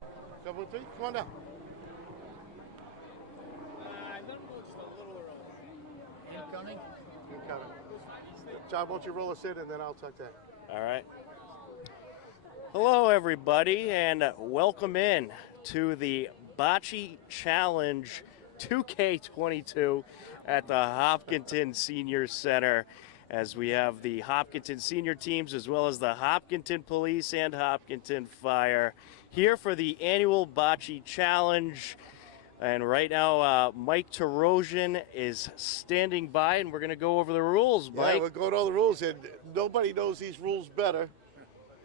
Couple of feet. Come on down. I don't know, it's a little early. Incoming? You coming. John, won't you roll us in and then I'll tuck that. All right. Hello, everybody, and welcome in to the Bocce Challenge 2K22 at the Hopkinton Senior Center, as we have the Hopkinton senior teams as well as the Hopkinton Police and Hopkinton Fire here for the annual Bocce Challenge. And right now, Mike Tarosian is standing by, and we're going to go over the rules, Mike. Yeah, we're going over the rules, and nobody knows these rules better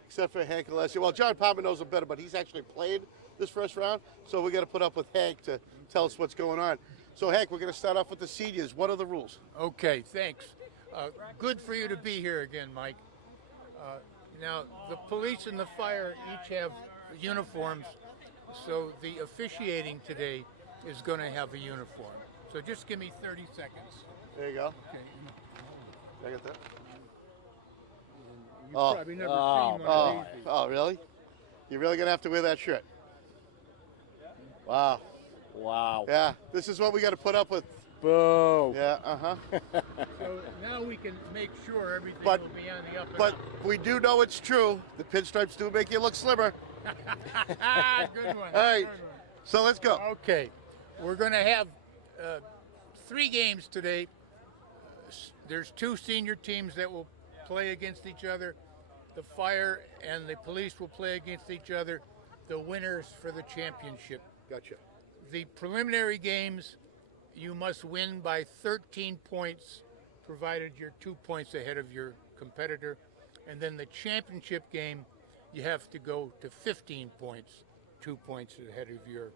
except for Hank Alessio. Well, John Palmer knows them better, but he's actually played this first round, so we got to put up with Hank to tell us what's going on. So, Hank, we're going to start off with the seniors. What are the rules? Okay, thanks. Good for you to be here again, Mike. Now, the police and the fire each have uniforms, so the officiating today is going to have a uniform. So just give me 30 seconds. There you go. Okay. I got that. You've probably never seen one of these. Oh, really? You're really going to have to wear that shirt? Wow. Wow. Yeah, this is what we got to put up with. Boo. Yeah, uh-huh. So now we can make sure everything But- will be on the up and But up. we do know it's true. The pinstripes do make you look slimmer. Good one. All right, Good one. so let's go. Okay, we're going to have 3 games today. There's 2 senior teams that will play against each other. The fire and the police will play against each other. The winners for the championship. Gotcha. The preliminary games, you must win by 13 points, provided you're 2 points ahead of your competitor. And then the championship game, you have to go to 15 points, 2 points ahead of your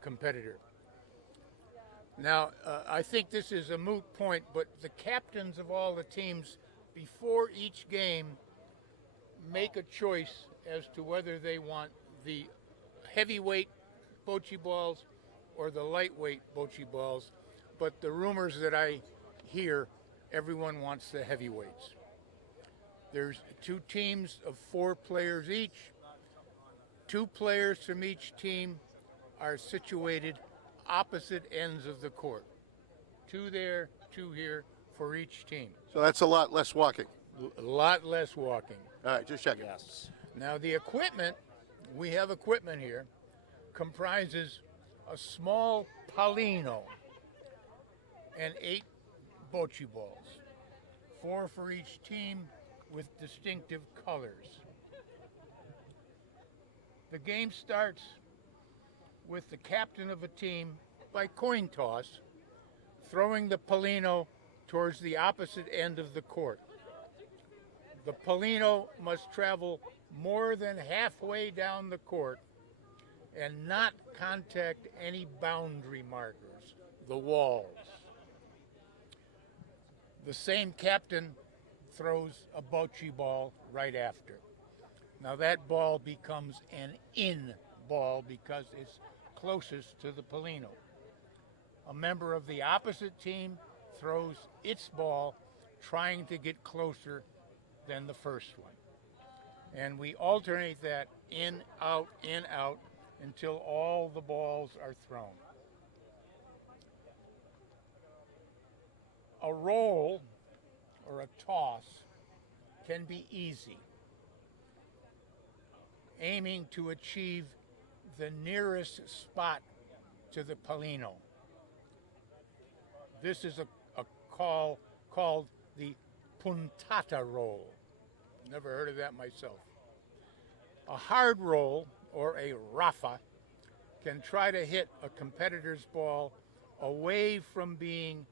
competitor. Now, I think this is a moot point, but the captains of all the teams, before each game, make a choice as to whether they want the heavyweight bocce balls or the lightweight bocce balls. But the rumors that I hear, everyone wants the heavyweights. There's 2 teams of 4 players each. 2 players from each team are situated opposite ends of the court. 2 there, 2 here for each team. So that's a lot less walking. A lot less walking. All right, just checking. Yes. Now the equipment, we have equipment here, comprises a small Paulino and 8 bocce balls. 4 for each team with distinctive colors. The game starts with the captain of a team, by coin toss, throwing the Paulino towards the opposite end of the court. The Paulino must travel more than halfway down the court and not contact any boundary markers, the walls. The same captain throws a bocce ball right after. Now that ball becomes an in ball because it's closest to the Paulino. A member of the opposite team throws its ball trying to get closer than the first one. And we alternate that in, out, until all the balls are thrown. A roll or a toss can be easy, aiming to achieve the nearest spot to the Paulino. This is a call called the puntata roll. Never heard of that myself. A hard roll, or a rafa, can try to hit a competitor's ball away from being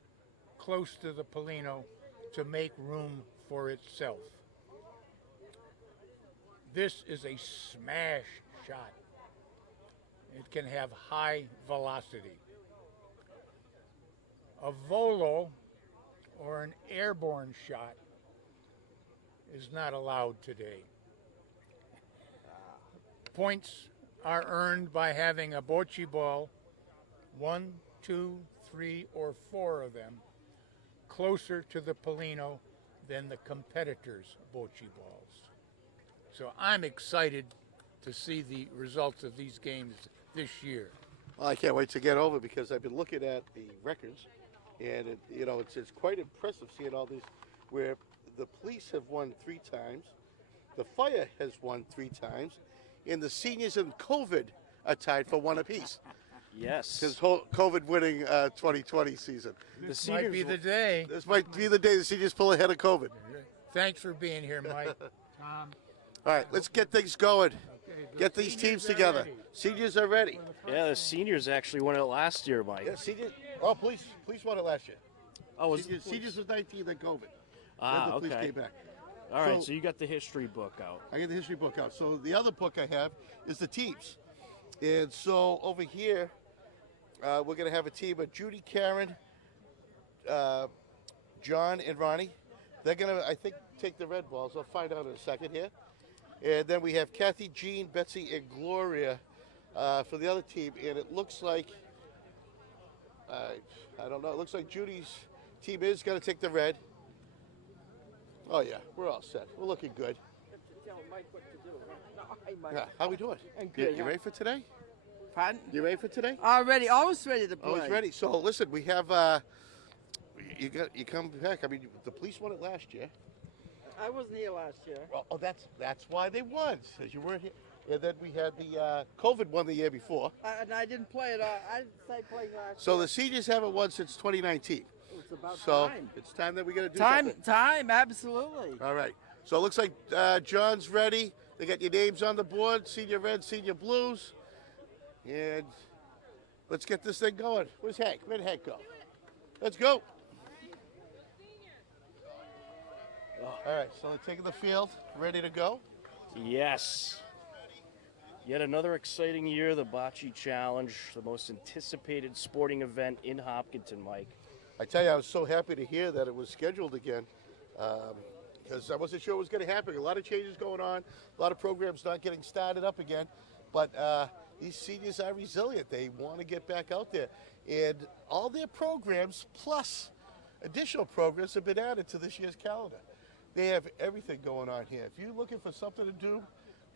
close to the Paulino to make room for itself. This is a smash shot. It can have high velocity. A volo, or an airborne shot, is not allowed today. Points are earned by having a bocce ball, 1, 2, 3, or 4 of them, closer to the Paulino than the competitors' bocce balls. So I'm excited to see the results of these games this year? Well, I can't wait to get over because I've been looking at the records, and it's quite impressive seeing all these where the police have won 3 times, the fire has won 3 times, and the seniors and COVID are tied for 1 apiece. Yes. Because COVID winning 2020 season. This might be the day. This might be the day the seniors pull ahead of COVID. Thanks for being here, Mike. All right, let's get things going. Get these teams together. ready. Seniors are ready. Yeah, the seniors actually won it last year, Mike. Yeah, seniors. Oh, police won it last year. Oh, was Seniors was 19, then COVID. Ah, Then the police okay. came back. All right, So- so you got the history book out. I got the history book out. So the other book I have is the teams. And so over here, we're going to have a team of Judy, Karen, John, and Ronnie. They're going to, I think, take the red balls. I'll find out in a second here. And then we have Kathy, Jean, Betsy, and Gloria for the other team. And it looks like, I don't know, it looks like Judy's team is going to take the red. Oh, yeah, we're all set. We're looking good. Yeah, how we doing? You ready for today? Pardon? You ready for today? Already, always ready to play. Always ready. So listen, we have you come back. I mean, the police won it last year. I wasn't here last year. Well, oh, that's why they won, because you weren't here. And then we had the COVID one the year before. And I didn't play it. I didn't say playing last So year. the seniors haven't won since 2019. It's about So time. it's time that we got to do Time, something. time, absolutely. All right. So it looks like John's ready. They got your names on the board: senior red, senior blues, and let's get this thing going. Where's Hank? Where'd Hank go? Let's go. All right. So they're taking the field, ready to go. Yes. Yet another exciting year, the Bocce Challenge, the most anticipated sporting event in Hopkinton, Mike. I tell you, I was so happy to hear that it was scheduled again, because I wasn't sure it was going to happen. A lot of changes going on, a lot of programs not getting started up again. But these seniors are resilient. They want to get back out there. And all their programs, plus additional programs, have been added to this year's calendar. They have everything going on here. If you're looking for something to do,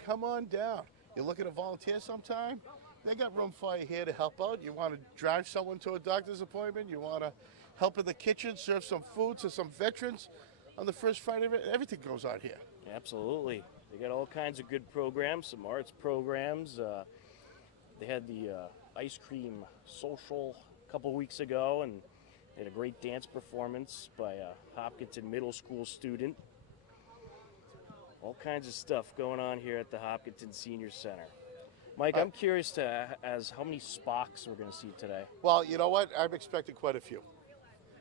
come on down. You're looking to volunteer sometime, they got room for you here to help out. You want to drive someone to a doctor's appointment, you want to help in the kitchen, serve some food to some veterans on the first Friday. Everything goes on here. Absolutely. They got all kinds of good programs, some arts programs. They had the ice cream social a couple weeks ago, and they had a great dance performance by a Hopkinton Middle School student. All kinds of stuff going on here at the Hopkinton Senior Center. Mike, I'm curious as how many Spocks we're going to see today. Well, you know what? I'm expecting quite a few.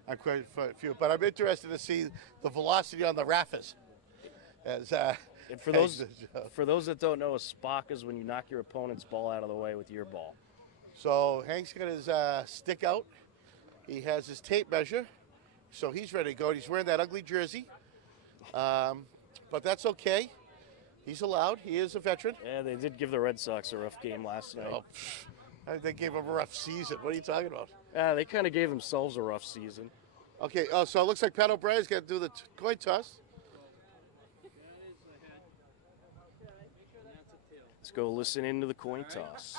But I'm interested to see the velocity on the raffers. As And for those that don't know, a Spock is when you knock your opponent's ball out of the way with your ball. So Hank's got his stick out. He has his tape measure, so he's ready to go. He's wearing that ugly jersey, but that's okay. He's allowed. He is a veteran. Yeah, they did give the Red Sox a rough game last night. Oh, they gave him a rough season. What are you talking about? They kind of gave themselves a rough season. Okay, so it looks like Pat O'Brien's got to do the coin toss. Let's go listen into the coin toss.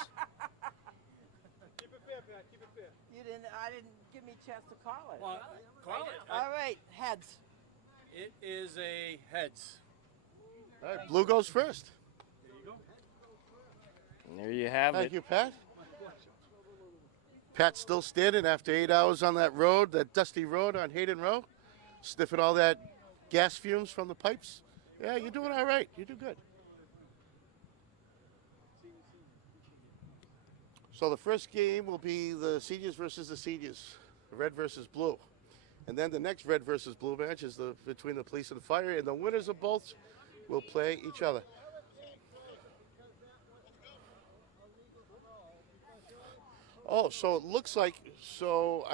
I didn't give me a chance to call it. Well, call it. All right, heads. It is a heads. All right, blue goes first. There you go. And there you have Thank it. you, Pat. Pat's still standing after 8 hours on that road, that dusty road on Hayden Row, sniffing all that gas fumes from the pipes. Yeah, you're doing all right. You do good. So the first game will be the seniors versus the seniors, red versus blue. And then the next red versus blue match is between the police and fire, and the winners of both will play each other. Oh, so it looks like, so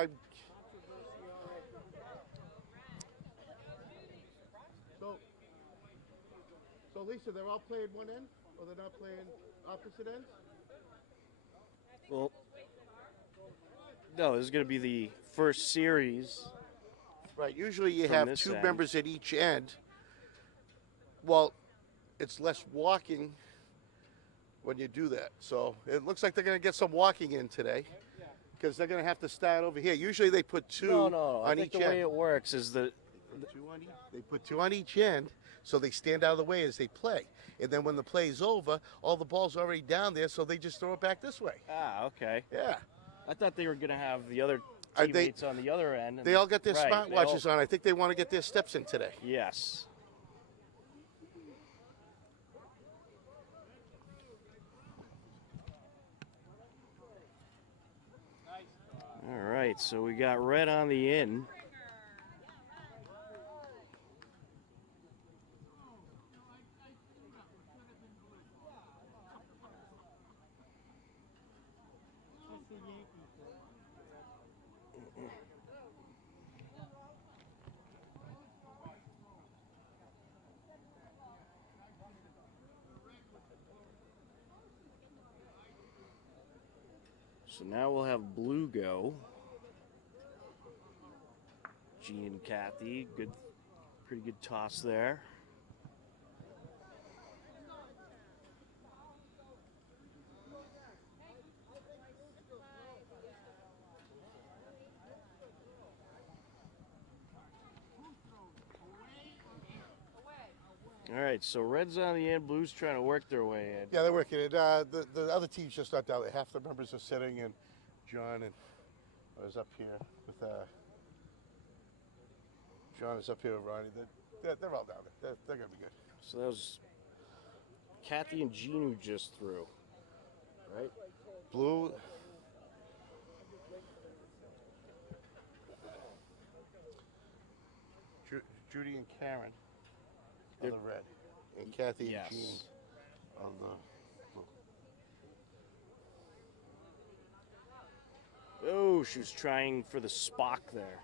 Lisa, they're all playing one end, or they're not playing opposite ends? Well, no, this is going to be the first series. Right, usually you From have this two end. members at each end. Well, it's less walking when you do that. So it looks like they're going to get some walking in today because they're going to have to start over here. Usually they put two No. I on think each the way end. it works is that They put two on each end so they stand out of the way as they play. And then when the play's over, all the ball's already down there, so they just throw it back this way. okay. Yeah. I thought they were going to have the other They- teammates on the other end. And, They all got their right, smartwatches on. I think they want to get their steps in today. Yes. All right, so we got red on the in. So now we'll have blue go. Gene and Kathy, pretty good toss there. All right, so red's on the end, blue's trying to work their way in. Yeah, they're working it. The other team's just not down there. Half the members are sitting, and John and I was up here with John is up here with Ronnie. They're all down there. They're going to be good. So that was Kathy and Gene who just threw, right? Blue. Judy and Karen on the red, and Kathy and Jean on the blue. Oh, she was trying for the Spock there.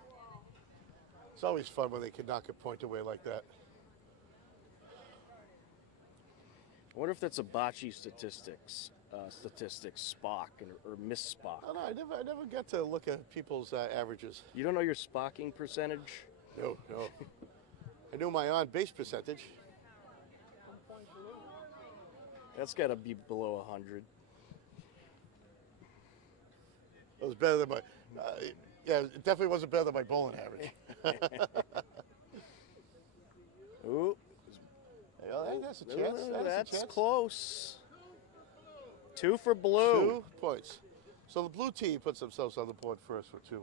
It's always fun when they can knock a point away like that. I wonder if that's a bocce statistics Spock or Miss Spock. I don't know. I never got to look at people's averages. You don't know your Spocking percentage? No. I knew my on-base percentage. That's got to be below 100. It was better than my. Yeah, it definitely wasn't better than my bowling average. Ooh, Hey, that's a chance. that's a chance. close. 2 for blue. 2 points. So the blue team puts themselves on the board first for 2.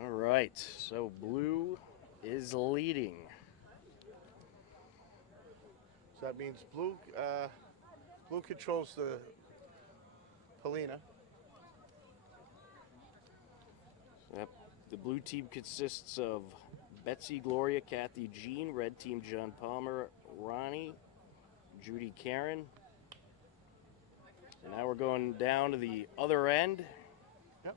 All right, so blue is leading. So that means blue controls the Polina. Yep. The blue team consists of Betsy, Gloria, Kathy, Jean. Red team, John Palmer, Ronnie, Judy, Karen. And now we're going down to the other end. Yep.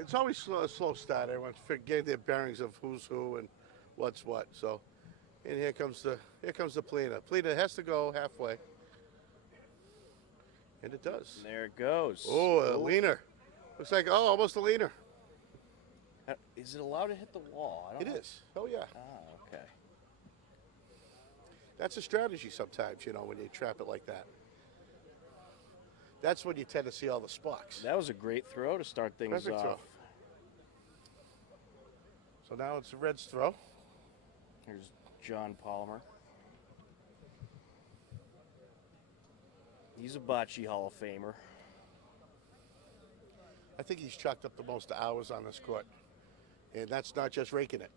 It's always a slow start. Everyone's getting their bearings of who's who and what's what. So, and here comes the Polina. Polina has to go halfway. And it does. And there it goes. Oh, a leaner. Looks like, almost a leaner. Is it allowed to hit the wall? I don't know. Is. Oh, yeah. Ah, okay. That's a strategy sometimes, when you trap it like that. That's when you tend to see all the sparks. That was a great throw to start things Perfect off. throw. So now it's the Reds' throw. Here's John Palmer. He's a bocce Hall of Famer. I think he's chalked up the most hours on this court. And that's not just raking it.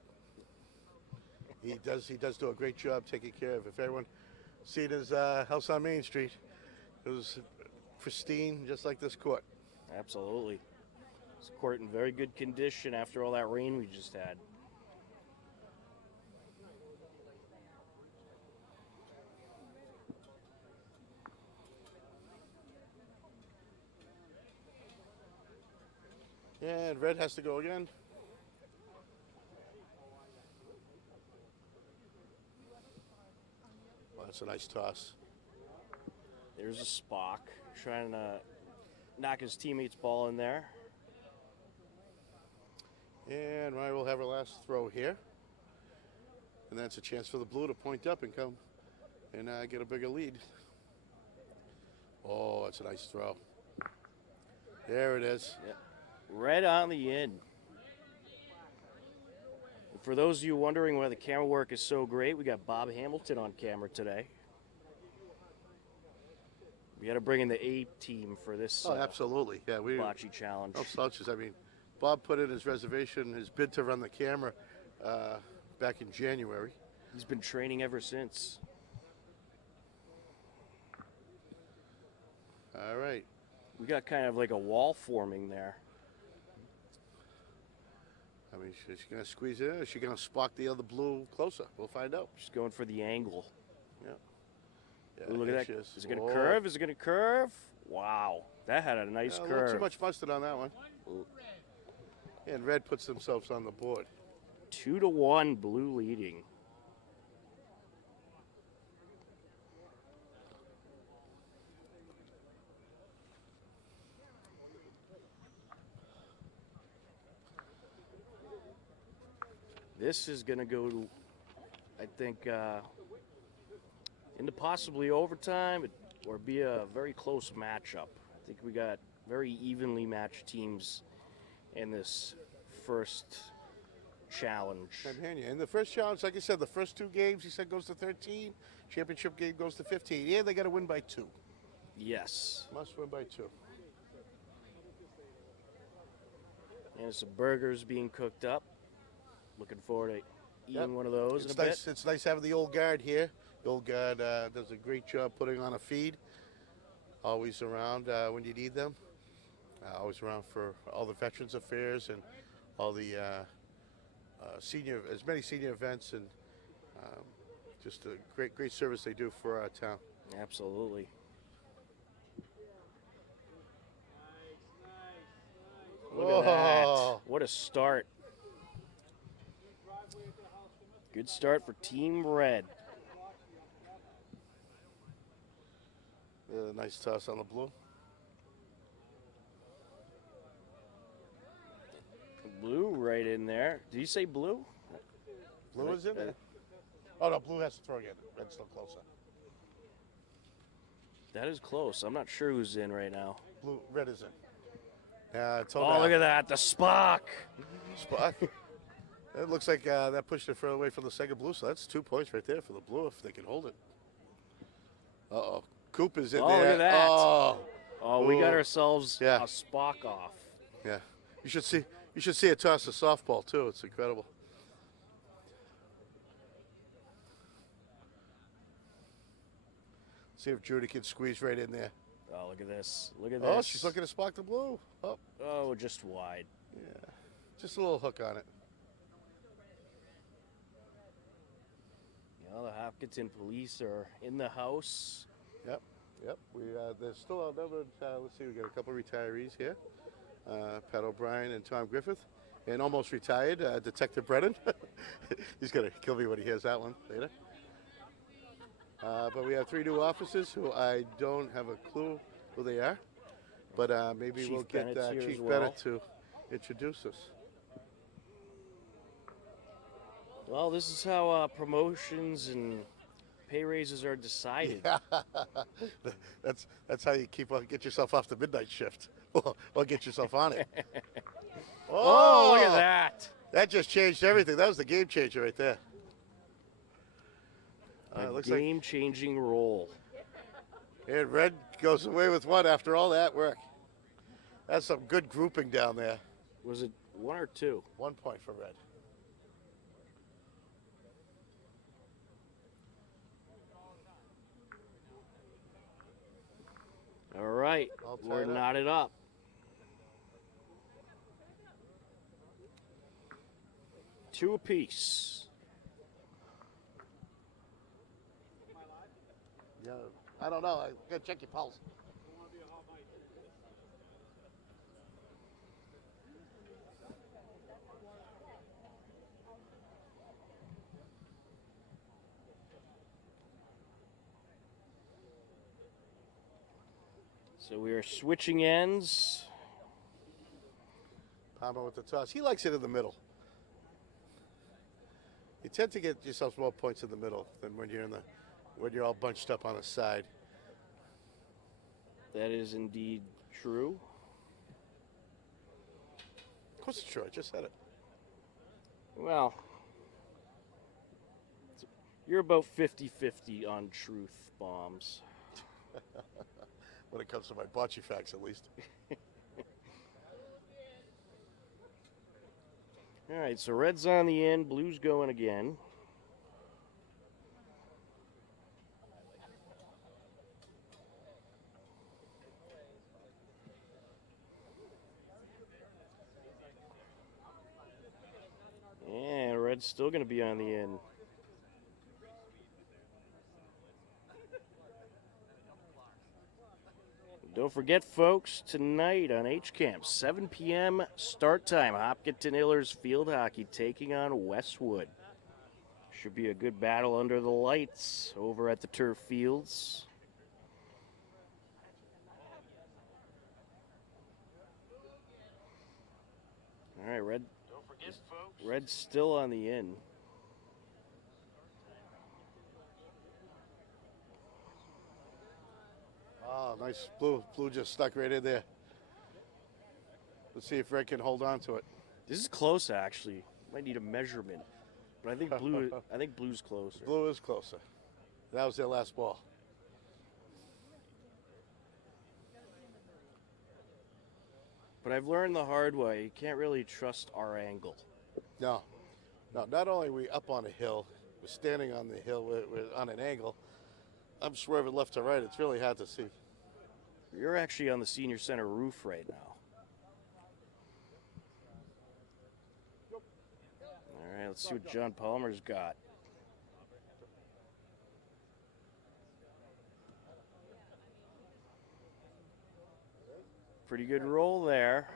He does do a great job taking care of it. If everyone seen his house on Main Street, it was pristine, just like this court. Absolutely. This court in very good condition after all that rain we just had. And red has to go again. Well, that's a nice toss. There's a Spock trying to knock his teammate's ball in there. And Ryan will have her last throw here. And that's a chance for the blue to point up and come and get a bigger lead. Oh, that's a nice throw. There it is. Yep. Red on the in. For those of you wondering why the camera work is so great, we got Bob Hamilton on camera today. We had to bring in the A team for this Oh, absolutely. Yeah, we bocce challenge. no slouches. I mean, Bob put in his reservation, his bid to run the camera back in January. He's been training ever since. All right. We got kind of like a wall forming there. I mean, she's going to squeeze it in. Is she going to spot the other blue closer? We'll find out. Just going for the angle. Yeah, Ooh, look here at she that. is. Is it going to Oh. curve? Is it going to curve? Wow. That had a nice A little curve. too much mustard on that one. And red puts themselves on the board. 2-1, blue leading. This is going to go to, I think, into possibly overtime or be a very close matchup. I think we got very evenly matched teams in this first challenge. I'm hearing you. In the first challenge, like I said, the first two games, he said, goes to 13. Championship game goes to 15. Yeah, they got to win by 2. Yes. Must win by 2. And some burgers being cooked up. Looking forward to eating Yep. one of those It's in a nice. bit. It's nice having the old guard here. The old guard does a great job putting on a feed. Always around when you need them. Always around for all the Veterans Affairs and all the as many senior events, and just a great service they do for our town. Absolutely. Look at that. Oh. What a start. Good start for Team Red. Nice toss on the blue. Blue right in there. Did you say blue? Blue is in there. Oh no, blue has to throw again. Red's still closer. That is close. I'm not sure who's in right now. Red is in. Yeah, it's Oh, look at that. The Spock. Spot. It looks like that pushed it further away from the second blue, so that's 2 points right there for the blue if they can hold it. Uh-oh. Coop is in Oh, there. look at that. Oh, Oh, we got Ooh. ourselves Yeah. a Spock off. yeah. You should see it toss a softball too. It's incredible. See if Judy can squeeze right in there. Oh, look at this. Look at this. Oh, she's looking to spot the blue. Oh, Oh, just wide. yeah. Just a little hook on it. You know, the Hopkinton police are in the house. Yep. We they're still outnumbered. Let's see, we got a couple retirees here. Pat O'Brien and Tom Griffith, and almost retired Detective Brennan. He's gonna kill me when he hears that one later. But we have 3 new officers who I don't have a clue who they are, but maybe Chief we'll get Bennett's here Chief as well. Bennett to introduce us. Well, this is how promotions and pay raises are decided. That's how you get yourself off the midnight shift, or get yourself on it. Oh, look at that. That just changed everything. That was the game changer right there. A Looks like game-changing role. and Red goes away with 1 after all that work. That's some good grouping down there. Was it 1 or 2? 1 point for Red. All right, All tied we're up. knotted up. Two apiece. Yeah, I don't know. I gotta check your pulse. So we are switching ends. Palmer with the toss. He likes it in the middle. You tend to get yourself more points in the middle than when you're all bunched up on the side. That is indeed true. Of course it's true. I just said it. Well, you're about 50-50 on truth bombs. When it comes to my bocce facts, at least. All right, so red's on the end, blue's going again. And red's still going to be on the end. Don't forget, folks, tonight on HCAM, 7 p.m. start time. Hopkinton Hillers field hockey taking on Westwood. Should be a good battle under the lights over at the turf fields. All right, red. Don't forget, folks. Red's still on the in. Oh, nice blue. Blue just stuck right in there. Let's see if Red can hold on to it. This is close, actually. Might need a measurement, but I think blue. I think blue's closer. Blue is closer. That was their last ball. But I've learned the hard way. You can't really trust our angle. No. No, not only are we up on a hill, we're standing on the hill, we're on an angle. I'm swerving left to right. It's really hard to see. You're actually on the senior center roof right now. All right, let's see what John Palmer's got. Pretty good roll there.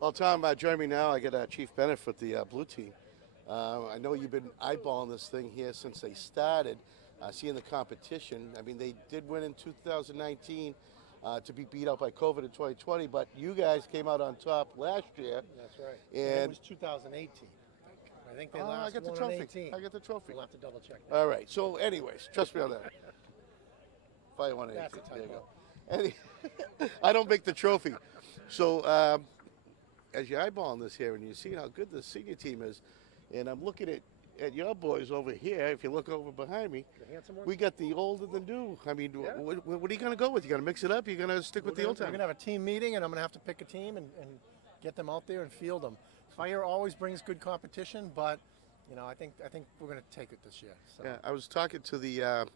Well, Tom, join me now. I get Chief Bennett with the blue team. I know you've been eyeballing this thing here since they started, seeing the competition. I mean, they did win in 2019 to be beat out by COVID in 2020, but you guys came out on top last year. That's right. And it was 2018. I think they last I got the won trophy. in 18. I got the trophy. We'll have to double check that. All right. So, anyways, trust me on that. Fire 118. That's a There you typo. go. I don't make the trophy. So, as you're eyeballing this here and you're seeing how good the senior team is, and I'm looking at your boys over here, if you look over behind me, The handsome one? we got the old and the new. I mean, Yeah. what are you going to go with? You going to mix it up? You're going to stick with the old We're time? going to have a team meeting, and I'm going to have to pick a team and get them out there and field them. Fire always brings good competition, but I think we're going to take it this year. So. Yeah, I was talking to the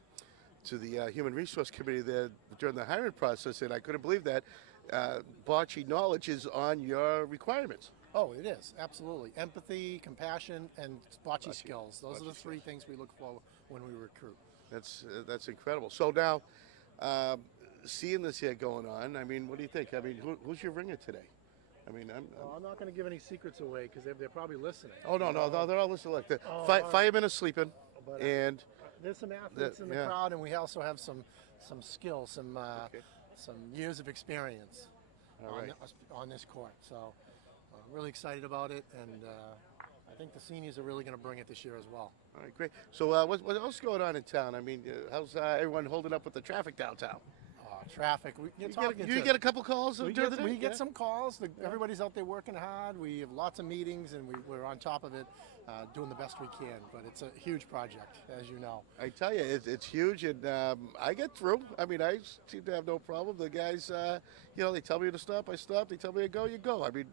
Human Resource Committee there during the hiring process, and I couldn't believe that bocce knowledge is on your requirements. Oh, it is, absolutely. Empathy, compassion, and bocce skills. Those are the three things we look for when we recruit. That's incredible. So now, seeing this here going on, I mean, what do you think? I mean, who's your ringer today? I mean, I'm not going to give any secrets away because they're probably listening. Oh no, they're all listening. Like the Oh, firemen are sleeping, But, and there's some athletes in the yeah. crowd, and we also have some skills, some years of experience All right. on this court. So really excited about it, and I think the seniors are really going to bring it this year as well. all right, great. So what else going on in town? I mean, how's everyone holding up with the traffic downtown? Traffic. You get a couple calls during the day? We get some calls. Everybody's out there working hard. We have lots of meetings, and we're on top of it, doing the best we can. But it's a huge project, as you know. I tell you, it's huge, and I get through. I mean, I seem to have no problem. The guys, they tell me to stop, I stop. They tell me to go, you go. I mean,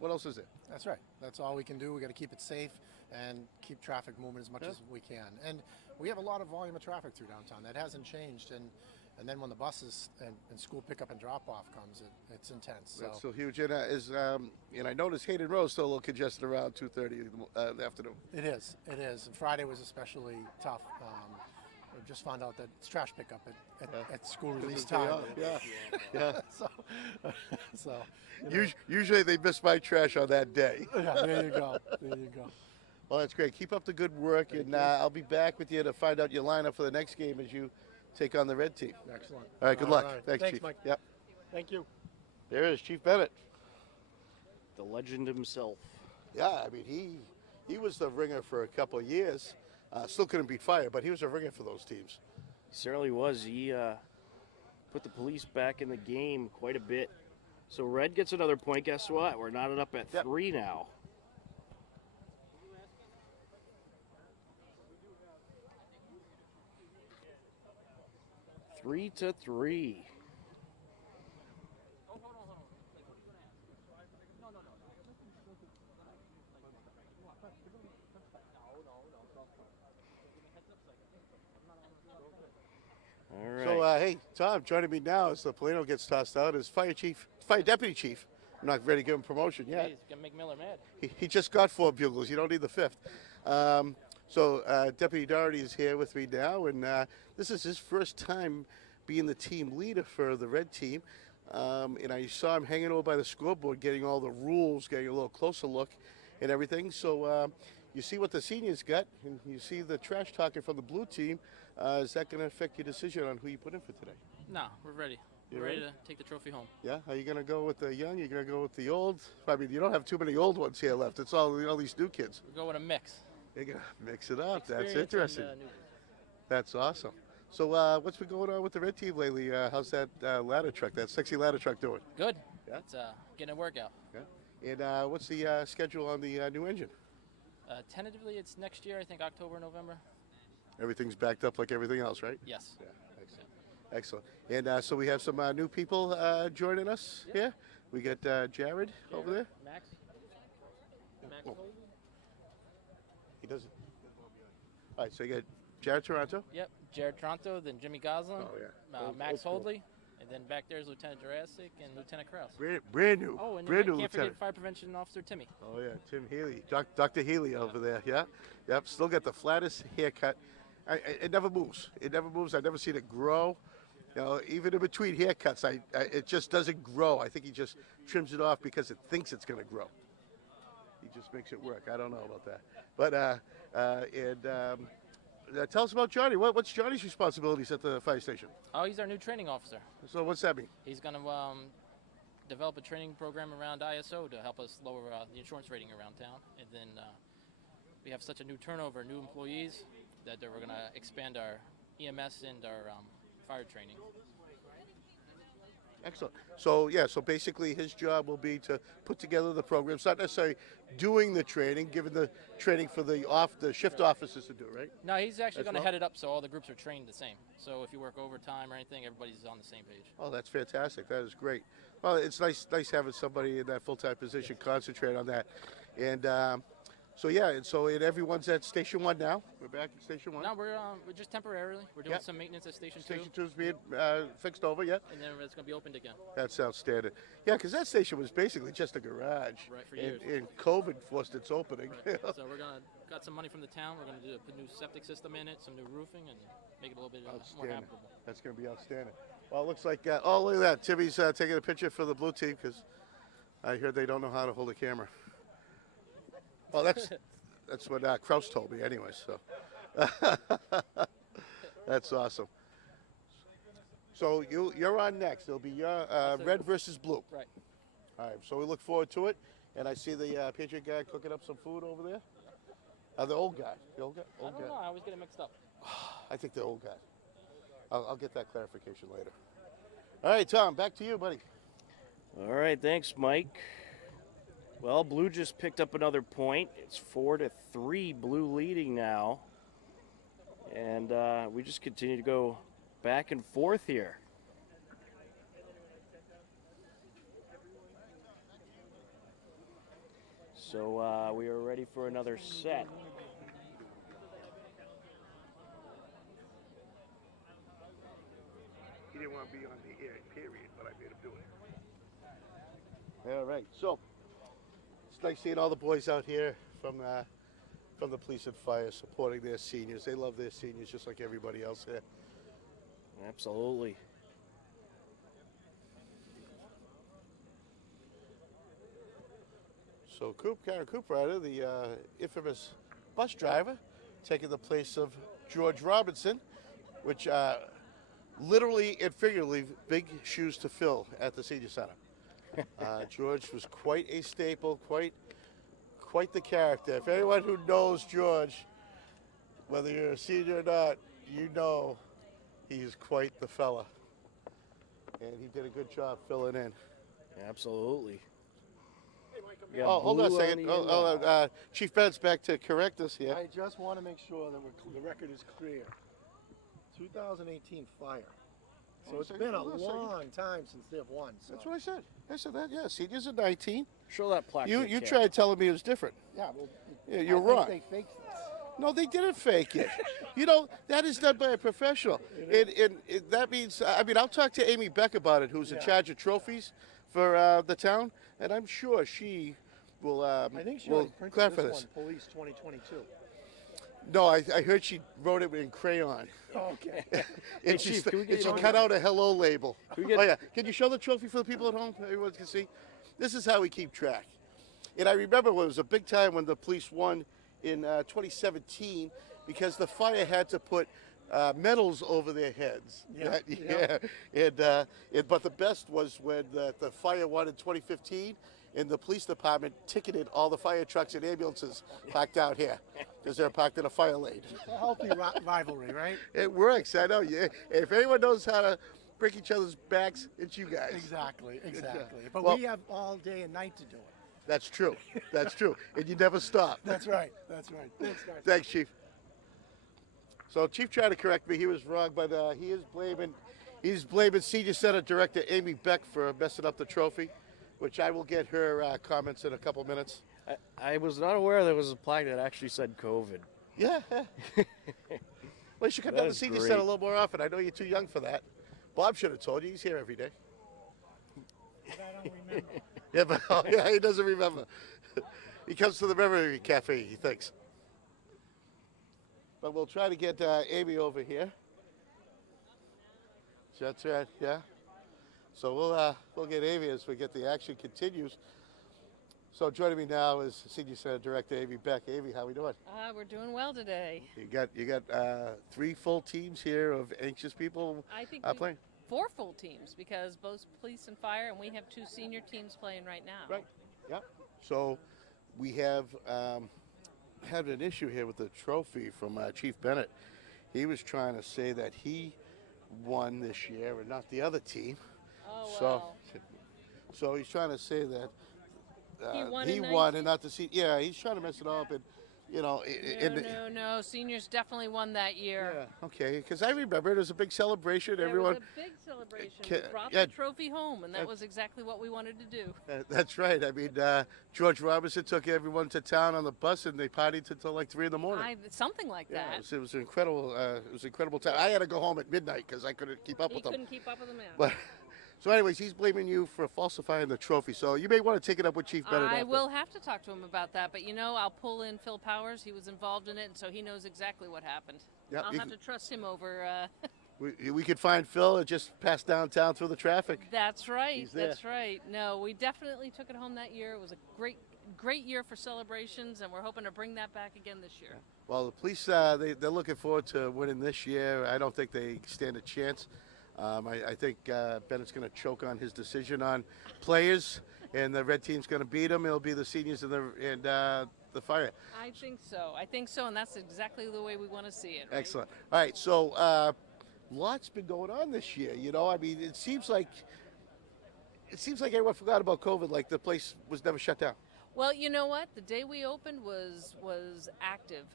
what else is it? That's right. That's all we can do. We got to keep it safe and keep traffic moving as much as we can. And we have a lot of volume of traffic through downtown. That hasn't changed. And then when the buses and school pickup and drop off comes, it's intense. So. That's still huge. And and I noticed Hayden Road's still a little congested around 2:30 in the afternoon. It is. And Friday was especially tough. We just found out that it's trash pickup at school release time. Yeah. So Usually they miss my trash on that day. yeah, there you go. Well, Well, that's great. Keep up the good work, and I'll be back with you to find out your lineup for the next game as you take on the red team. Excellent. All right, good All luck. right. Thanks, Thanks, Chief. Mike. Yep. Thank you. There is Chief Bennett. The legend himself. Yeah, I mean, he was the ringer for a couple of years. Still couldn't beat fire, but he was a ringer for those teams. He certainly was. He put the police back in the game quite a bit. So red gets another point. Guess what? We're knotted up at 3 now. Three to 3. All right. So, hey, Tom, joining me now as the Polino gets tossed out is Fire Deputy Chief. I'm not ready to give him promotion yet. He's gonna make Miller mad. He just got 4 bugles. You don't need the 5th. Deputy Doherty is here with me now, and this is his first time being the team leader for the red team. And I saw him hanging over by the scoreboard, getting all the rules, getting a little closer look and everything. So you see what the seniors got, and you see the trash talking from the blue team. Is that going to affect your decision on who you put in for today? No, we're ready. You We're ready ready? to take the trophy home. Yeah? Are you going to go with the young? You're going to go with the old? I mean, you don't have too many old ones here left. It's all these new kids. We're going to mix. You're going to mix it up. That's Experience interesting. and, new- That's awesome. So what's been going on with the red team lately? How's that ladder truck, that sexy ladder truck doing? Good. Yeah? It's getting a workout. Yeah. And what's the schedule on the new engine? Tentatively, it's next year. I think October, November. Everything's backed up like everything else, right? Yes. Yeah, excellent. Excellent. And so we have some new people joining us here. We got Jared over there. Max. Max. Oh. He doesn't. All right, so you got Jared Toronto. Yep. Jared Toronto, then Jimmy Goslin. Oh, yeah. Max Old school. Holdley, and then back there's Lieutenant Jurassic and Lieutenant Krause. Brand new. Oh, and brand new can't lieutenant. forget Fire Prevention Officer Timmy. Oh yeah, Tim Healy, Dr. Healy over there. Yeah, yep. Still got the flattest haircut. It never moves. It never moves. I've never seen it grow. You know, even in between haircuts, it just doesn't grow. I think he just trims it off because it thinks it's going to grow. He just makes it work. I don't know about that. But tell us about Johnny. What's Johnny's responsibilities at the fire station? Oh, he's our new training officer. So what's that mean? He's going to develop a training program around ISO to help us lower the insurance rating around town. And then we have such a new turnover, new employees, that we're going to expand our EMS and our fire training. Excellent. So yeah, so basically his job will be to put together the program. It's not necessarily doing the training, giving the training for the shift officers to do, right? No, he's actually As going to well? head it up so all the groups are trained the same. So if you work overtime or anything, everybody's on the same page. Oh, that's fantastic. That is great. Well, it's nice having somebody in that full-time position concentrate on that. And and everyone's at Station 1 now. We're back at Station 1. No, we're just temporarily. We're doing Yep. some maintenance at Station 2, Station 2 is being fixed over yet. and then it's going to be opened again. That's outstanding. Yeah, because that station was basically just a garage. Right, for and, years. and COVID forced its opening. So we're got some money from the town. We're going to put a new septic system in it, some new roofing, and make it a little bit more Outstanding. habitable. That's going to be outstanding. Well, it looks like, oh, look at that. Timmy's taking a picture for the blue team because I heard they don't know how to hold a camera. Well, that's what Kraus told me anyway, so. That's awesome. So you're on next. It'll be your red versus blue. Right. All right, so we look forward to it. And I see the Patriot guy cooking up some food over there. The old guy. The old guy? I don't know. I always get it mixed up. I think the old guy. I'll get that clarification later. All right, Tom, back to you, buddy. All right, thanks, Mike. Well, blue just picked up another point. It's 4-3, blue leading now. And we just continue to go back and forth here. So we are ready for another set. He didn't want to be on the air, period, but I made him do it. All right, so it's nice seeing all the boys out here from the police and fire supporting their seniors. They love their seniors just like everybody else here. Absolutely. So Karen Cooprider, the infamous bus driver, taking the place of George Robinson, which literally and figuratively, big shoes to fill at the senior center. George was quite a staple, quite the character. If anyone who knows George, whether you're a senior or not, you know he's quite the fella. And he did a good job filling in. Absolutely. Oh, hold on a second. Chief Bennett's back to correct us here. I just want to make sure that the record is clear. 2018 Fire. So it's been a long time since they've won. So. That's what I said. I said that, yeah. Seniors are 19. Show that plaque. You tried telling me it was different. Yeah, well, Yeah, you're I wrong. think they faked this. No, they didn't fake it. That is done by a professional. And that means, I'll talk to Amy Beck about it, who's in charge of trophies for the town, and I'm sure she will I think she will already printed clarify this this. one, Police 2022. No, I heard she wrote it in crayon. Okay. And Chief, can we get she you on cut out a hello label. we get- Oh, yeah. Can you show the trophy for the people at home? Everyone can see. This is how we keep track. And I remember when it was a big time when the police won in 2017 because the fire had to put medals over their heads. Yeah. But the best was when the fire won in 2015 and the police department ticketed all the fire trucks and ambulances parked out here because they're parked in a fire lane. It's a healthy rivalry, right? It works, I know. Yeah. If anyone knows how to break each other's backs, it's you guys. Exactly. But Well- we have all day and night to do it. That's true. That's true. And you never stop. That's right. Thanks, guys. Thanks, Chief. So Chief tried to correct me. He was wrong, but he's blaming Senior Center Director Amy Beck for messing up the trophy, which I will get her comments in a couple minutes. I was not aware there was a plaque that actually said COVID. Yeah. Well, you should come That down to is Senior great. Center a little more often. I know you're too young for that. Bob should have told you. He's here every day. I don't remember. Yeah, but he doesn't remember. He comes to the memory cafe, he thinks. But we'll try to get Amy over here. That's right, yeah. So we'll get Amy as we get the action continues. So joining me now is Senior Center Director Amy Beck. Amy, how we doing? We're doing well today. You got 3 full teams here of anxious people I think playing. 4 full teams because both police and fire, and we have 2 senior teams playing right now. Right. Yeah. So we have had an issue here with the trophy from Chief Bennett. He was trying to say that he won this year and not the other team. Oh, So, well. so he's trying to say that He won in and not the senior. Yeah, he's trying to mess it up, and No. Seniors definitely won that year. Yeah, okay. Because I remember it was a big celebration. There Everyone. was a big celebration. Ca- We brought yeah. the trophy home, and that was exactly what we wanted to do. That's right. I mean, George Robinson took everyone to town on the bus, and they partied until like 3 in the morning. Something like Yeah, that. it was incredible. It was incredible time. I had to go home at midnight because I couldn't keep up He with them. couldn't keep up with them. But so, anyways, he's blaming you for falsifying the trophy. So you may want to take it up with Chief Bennett. I after. will have to talk to him about that, but I'll pull in Phil Powers. He was involved in it, and so he knows exactly what happened. Yep, I'll you have can- to trust him over. We could find Phil and just pass downtown through the traffic. That's right. He's there. That's right. No, we definitely took it home that year. It was a great year for celebrations, and we're hoping to bring that back again this year. Well, the police, they're looking forward to winning this year. I don't think they stand a chance. I think Bennett's going to choke on his decision on players, and the red team's going to beat him. It'll be the seniors and the fire. I think so, and that's exactly the way we want to see it. Right? Excellent. All right, so lots been going on this year. I mean, it seems like everyone forgot about COVID. Like the place was never shut down. Well, you know what? The day we opened was active,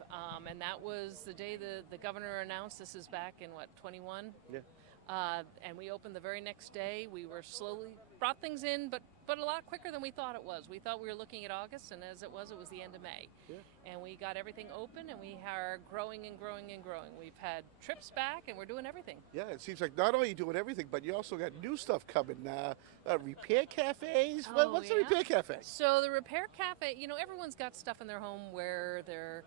and that was the day the governor announced this is back in 21. Yeah. And we opened the very next day. We were slowly brought things in, but a lot quicker than we thought it was. We thought we were looking at August, and as it was the end of May. Yeah. And we got everything open, and we are growing and growing and growing. We've had trips back, and we're doing everything. Yeah, it seems like not only are you doing everything, but you also got new stuff coming. Repair cafes. What's the yeah? repair cafe? So the repair cafe, everyone's got stuff in their home where they're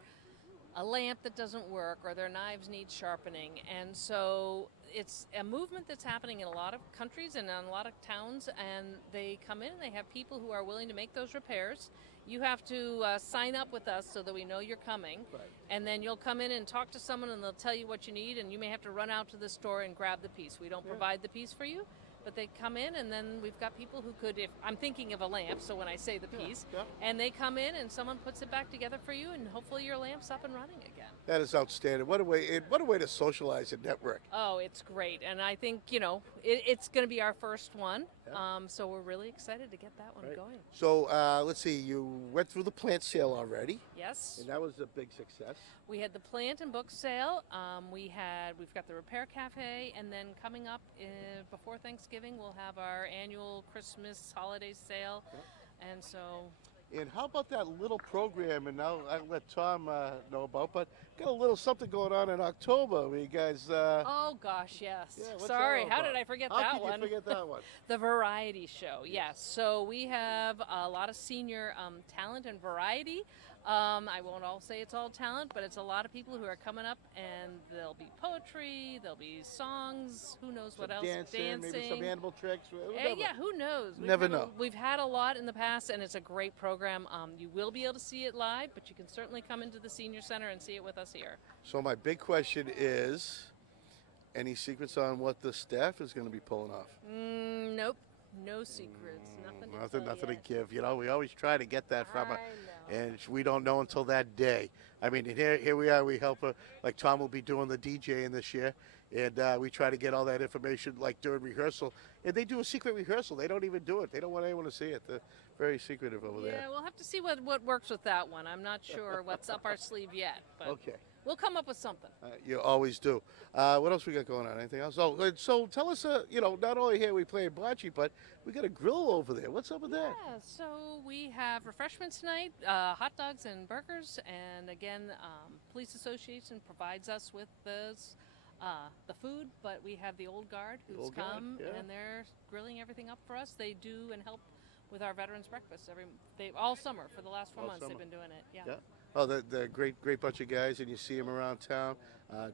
a lamp that doesn't work or their knives need sharpening, and so it's a movement that's happening in a lot of countries and in a lot of towns, and they come in and they have people who are willing to make those repairs. You have to sign up with us so that we know you're coming. Right. And then you'll come in and talk to someone and they'll tell you what you need, and you may have to run out to the store and grab the piece. We don't provide the piece for you, but they come in, and then we've got people who could, if I'm thinking of a lamp, so when I say the piece, yeah. and they come in and someone puts it back together for you, and hopefully your lamp's up and running again. That is outstanding. What a way to socialize and network. Oh, it's great. And I think, it's going to be our first one. So we're really excited to get that one going. So let's see. You went through the plant sale already, Yes. and that was a big success. We had the plant and book sale. We've got the repair cafe, and then coming up before Thanksgiving, we'll have our annual Christmas holiday sale. And so And how about that little program? And now I'll let Tom know about, but got a little something going on in October. Where you guys? oh gosh, yes. Yeah, what's Sorry, that all how about? did I forget How that could one? you forget that one? The variety show, yes. So we have a lot of senior talent and variety. I won't all say it's all talent, but it's a lot of people who are coming up, and there'll be poetry, there'll be songs, who knows what else, Dancing, maybe some animal tricks. Yeah, who knows? Never know. We've had a lot in the past, and it's a great program. You will be able to see it live, but you can certainly come into the senior center and see it with us here. So my big question is, any secrets on what the staff is going to be pulling off? Nope, no secrets, nothing Nothing yet. to give. We always try to get that from her. I know. And we don't know until that day. I mean, and here we are. We help her. Like Tom will be doing the DJing this year, and we try to get all that information like during rehearsal. And they do a secret rehearsal. They don't even do it. They don't want anyone to see it. They're very secretive over there. Yeah, we'll have to see what works with that one. I'm not sure what's up our sleeve yet, but Okay. we'll come up with something. You always do. What else we got going on? Anything else? Oh, so tell us. Not only here we play bocce, but we got a grill over there. What's up with that? Yeah, so we have refreshments tonight, hot dogs and burgers, and again, Police Association provides us with the food, but we have the Old Guard who's Old Guard, come, yeah. and they're grilling everything up for us. They do and help with our Veterans Breakfast all summer for the last 4 All months. summer. They've been doing it. Yeah. Yeah. Oh, they're a great bunch of guys, and you see them around town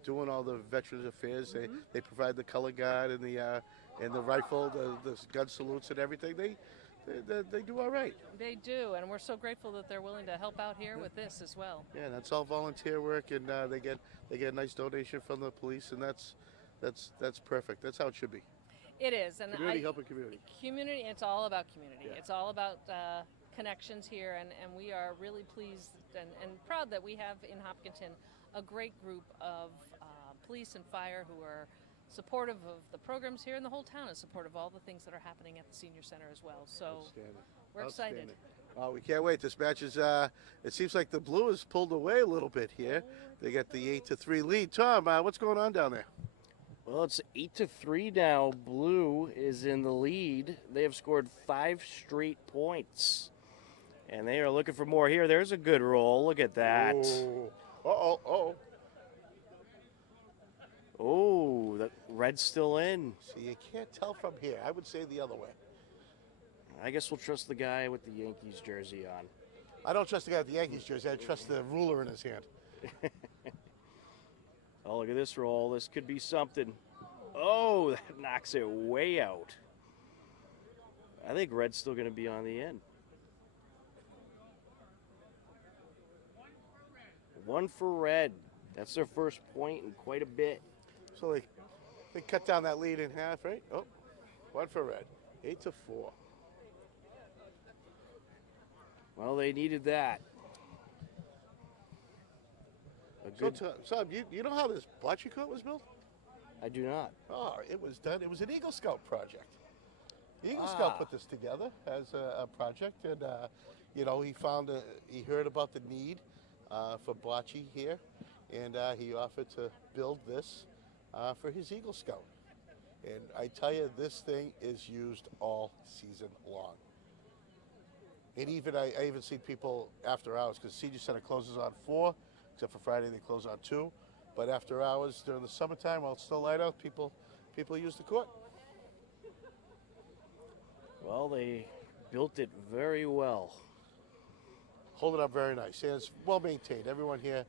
doing all the Veterans Affairs. They provide the color guard and the rifle, the gun salutes and everything. They do all right. They do, and we're so grateful that they're willing to help out here with this as well. Yeah, that's all volunteer work, and they get a nice donation from the police, and that's perfect. That's how it should be. It is, and Community helping community. Community. It's all about community. Yeah. It's all about connections here, and we are really pleased and proud that we have in Hopkinton a great group of police and fire who are supportive of the programs here, and the whole town is supportive of all the things that are happening at the senior center as well. So Outstanding. we're excited. Outstanding. Oh, we can't wait. This match is. It seems like the Blue has pulled away a little bit here. They got the 8-3 lead. Tom, what's going on down there? Well, it's 8-3 now. Blue is in the lead. They have scored 5 straight points, and they are looking for more here. There's a good roll. Look at that. Oh. Oh, the red's still in. See, you can't tell from here. I would say the other way. I guess we'll trust the guy with the Yankees jersey on. I don't trust the guy with the Yankees jersey. I trust the ruler in his hand. Oh, look at this roll. This could be something. Oh, that knocks it way out. I think red's still going to be on the end. 1 for red. That's their first point in quite a bit. So they cut down that lead in half, right? Oh, 1 for red. 8-4. Well, they needed that. A good. So you know how this bocce court was built? I do not. Oh, it was done. It was an Eagle Scout project. The Eagle Scout put this together as a project, and he heard about the need for bocce here, and he offered to build this for his Eagle Scout. And I tell you, this thing is used all season long. And even I even see people after hours, because Senior Center closes on 4, except for Friday they close on 2. But after hours during the summertime, while it's still light out, people use the court. Well, they built it very well. Hold it up very nice. And it's well maintained. Everyone here,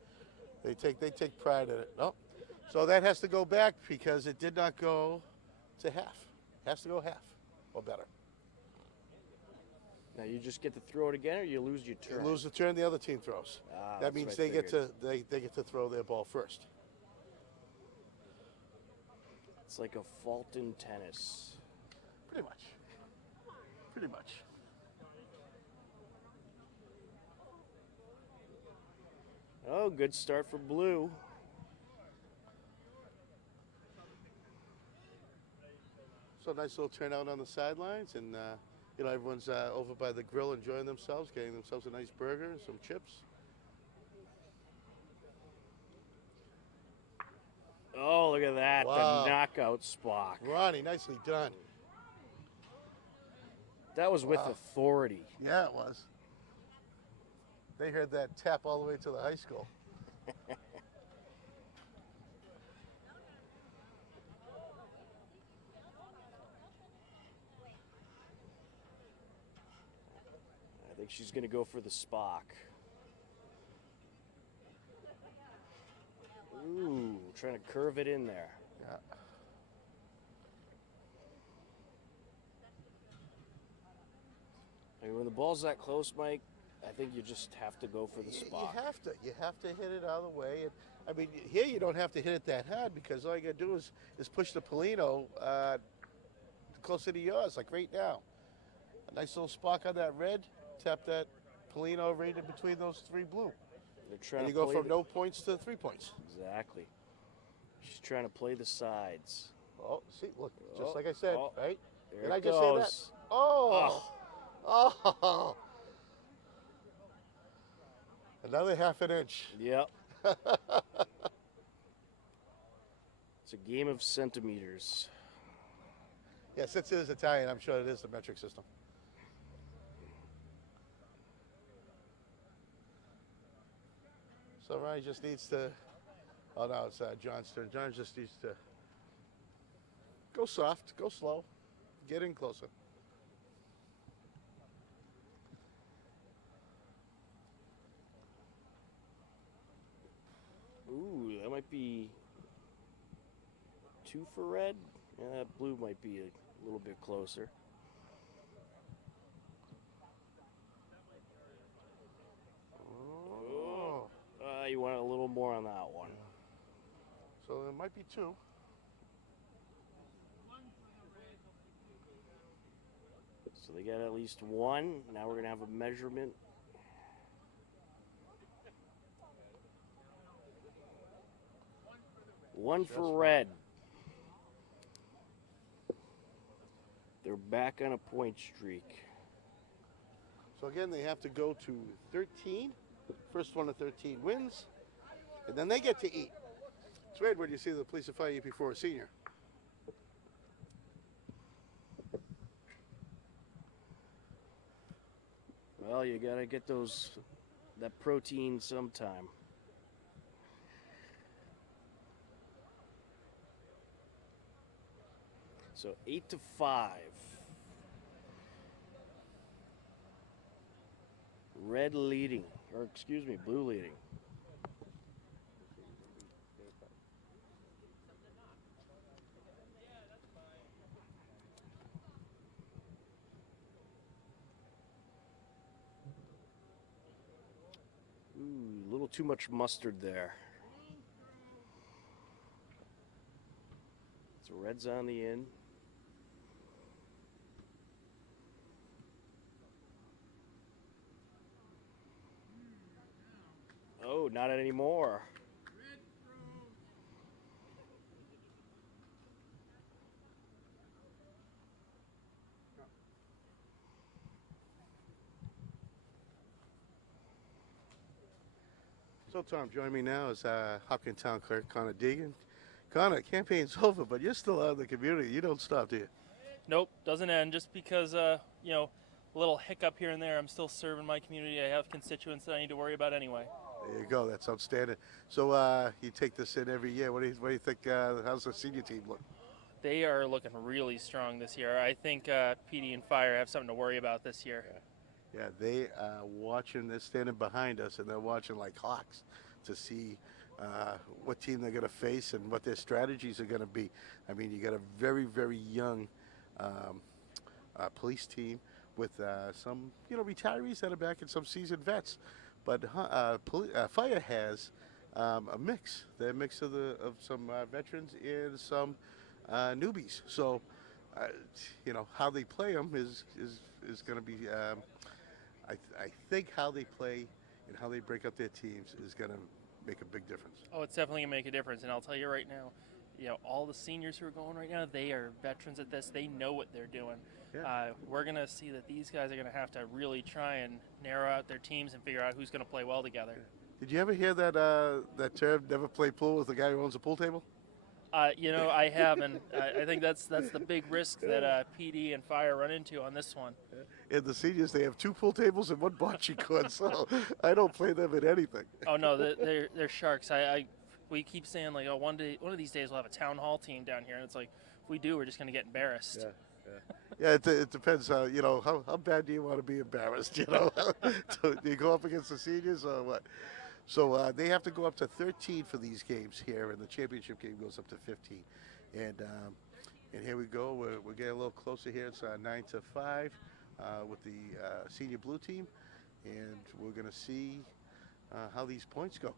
they take pride in it. No, so that has to go back because it did not go to half. It has to go half or better. Now you just get to throw it again, or you lose your turn. You lose the turn, the other team throws. Ah, that that's means what I they get figured. to they get to throw their ball first. It's like a fault in tennis. Pretty much. Pretty much. Oh, good start for blue. So nice little turnout on the sidelines, and everyone's over by the grill enjoying themselves, getting themselves a nice burger and some chips. Oh, look at that. Wow. The knockout Spock. Ronnie, nicely done. That was with Wow. authority. Yeah, it was. They heard that tap all the way to the high school. I think she's going to go for the Spock. Ooh, trying to curve it in there. Yeah. I mean, when the ball's that close, Mike, I think you just have to go for the Spock. You have to hit it out of the way. And I mean, here you don't have to hit it that hard because all you got to do is push the Polino closer to yours, like right now. A nice little Spock on that red. Tap that Polino right in between those three blue. They're trying And you to go play from the- no points to 3 points. Exactly. She's trying to play the sides. Oh, see, look, Oh, just like I said, oh, right? there Did it I just say that? goes. Oh. Oh. Another half an inch. Yep. It's a game of centimeters. Yeah, since it is Italian, I'm sure it is the metric system. So Ryan just needs to, oh no, it's John's turn. John just needs to go soft, go slow, get in closer. Ooh, that might be 2 for red. Yeah, blue might be a little bit closer. Oh. You want a little more on that one. So there might be 2. So they got at least 1. Now we're going to have a measurement. One for red. They're back on a point streak. So again, they have to go to 13. First one to 13 wins, and then they get to eat. It's weird when you see the police and fire eat before a senior. Well, you got to get that protein sometime. So 8-5. Red leading, or excuse me, blue leading. Ooh, a little too much mustard there. So red's on the in. Oh, not anymore. So Tom, join me now is Hopkins Town Clerk Connor Deegan. Connor, campaign's over, but you're still out in the community. You don't stop, do you? Nope, doesn't end. Just because, a little hiccup here and there, I'm still serving my community. I have constituents that I need to worry about anyway. There you go. That's outstanding. So you take this in every year. What do you think? How's the senior team look? They are looking really strong this year. I think PD and Fire have something to worry about this year. Yeah, they are watching. They're standing behind us, and they're watching like hawks to see what team they're going to face and what their strategies are going to be. I mean, you got a very, very young police team with some retirees that are back and some seasoned vets. But Fire has a mix. They're a mix of some veterans and some newbies. So how they play them is going to be. I think how they play and how they break up their teams is going to make a big difference. Oh, it's definitely going to make a difference. And I'll tell you right now, all the seniors who are going right now, they are veterans at this. They know what they're doing. Yeah. We're going to see that these guys are going to have to really try and narrow out their teams and figure out who's going to play well together. Did you ever hear that term, never play pool with the guy who owns a pool table? I have, and I think that's the big risk that PD and Fire run into on this one. In the seniors, they have 2 pool tables and 1 bocce court, so I don't play them in anything. Oh no, they're sharks. We keep saying like, oh, one of these days we'll have a town hall team down here, and it's like, if we do, we're just going to get embarrassed. Yeah. It depends. How bad do you want to be embarrassed? Do you go up against the seniors or what? So they have to go up to 13 for these games here, and the championship game goes up to 15. And here we go. We're getting a little closer here. It's 9-5 with the senior blue team, and we're going to see how these points go.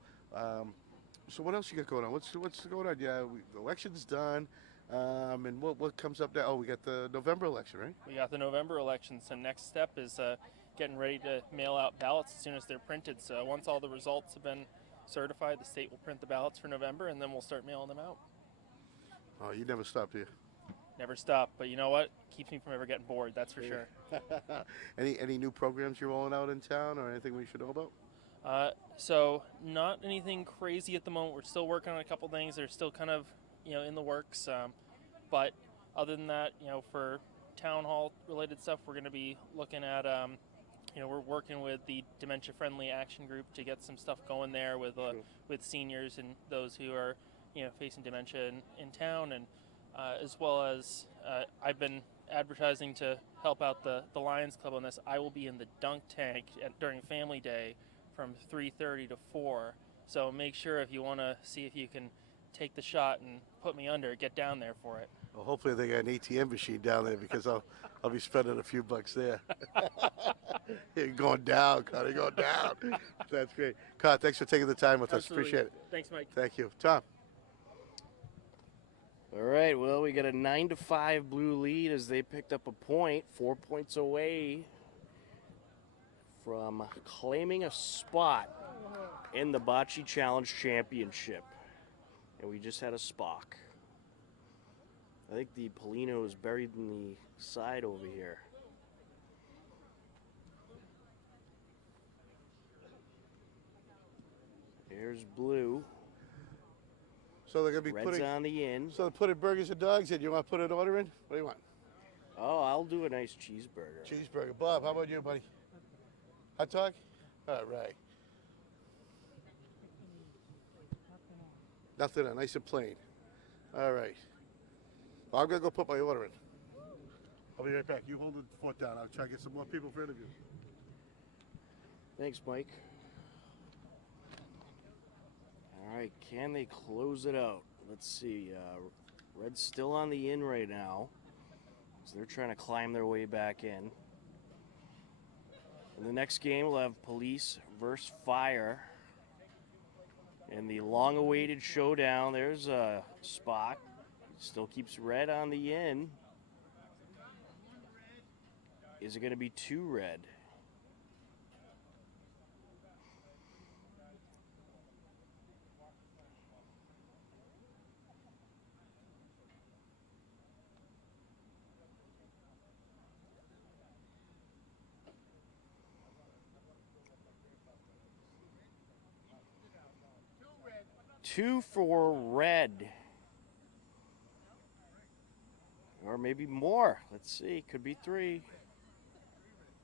So what else you got going on? What's going on? Yeah, the election's done. And what comes up now? Oh, we got the November election, right? We got the November election. So next step is getting ready to mail out ballots as soon as they're printed. So once all the results have been certified, the state will print the ballots for November, and then we'll start mailing them out. Oh, you never stop, do you? Never stop. But you know what? Keeps me from ever getting bored, that's for sure. Any new programs you're rolling out in town or anything we should know about? So not anything crazy at the moment. We're still working on a couple things. They're still kind of in the works. But other than that, for town hall related stuff, we're going to be looking at we're working with the Dementia Friendly Action Group to get some stuff going there with with seniors and those who are facing dementia in town, and as well as I've been advertising to help out the Lions Club on this. I will be in the dunk tank during Family Day from 3:30 to 4. So make sure if you want to see if you can take the shot and put me under, get down there for it. Well, hopefully they got an ATM machine down there because I'll be spending a few bucks there. You're going down, Carter, going down. That's great. Carter, thanks for taking the time with Absolutely. us. Appreciate it. Thanks, Mike. Thank you. Tom. All right, well, we got a 9-5 blue lead as they picked up a point, 4 points away from claiming a spot in the Bocce Challenge Championship. And we just had a Spock. I think the Polino is buried in the side over here. There's blue. So they're going to be Red's on the in. So they're putting burgers and dogs in. You want to put an order in? What do you want? Oh, I'll do a nice cheeseburger. Cheeseburger. Bob, how about you, buddy? Hot dog? All right. Nothing, nice and plain. All right. Well, I'm going to go put my order in. I'll be right back. You hold the fort down. I'll try to get some more people for interviews. Thanks, Mike. All right, can they close it out? Let's see. Red's still on the in right now. So they're trying to climb their way back in. In the next game, we'll have Police versus Fire. And the long-awaited showdown, there's a Spock. Still keeps Red on the in. Is it going to be 2 Red? Two for Red. Or maybe more. Let's see. Could be 3.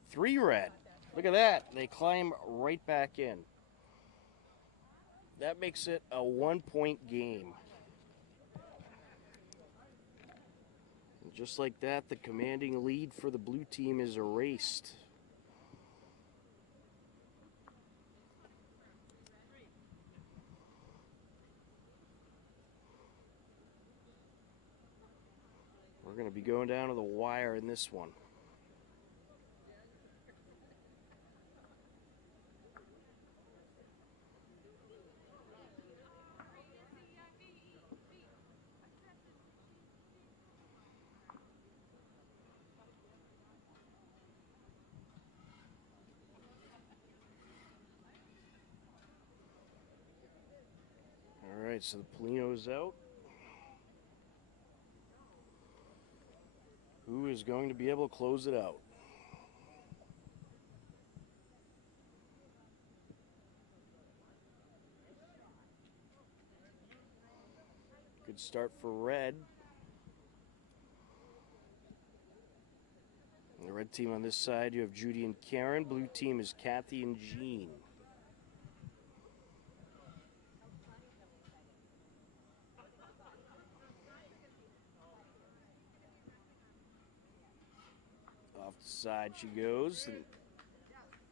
3 Red. Look at that. They climb right back in. That makes it a 1-point game. And just like that, the commanding lead for the blue team is erased. We're going to be going down to the wire in this one. right, so the Polino's out. Who is going to be able to close it out? Good start for red. And the red team on this side, you have Judy and Karen. Blue team is Kathy and Jean. Off the side she goes. And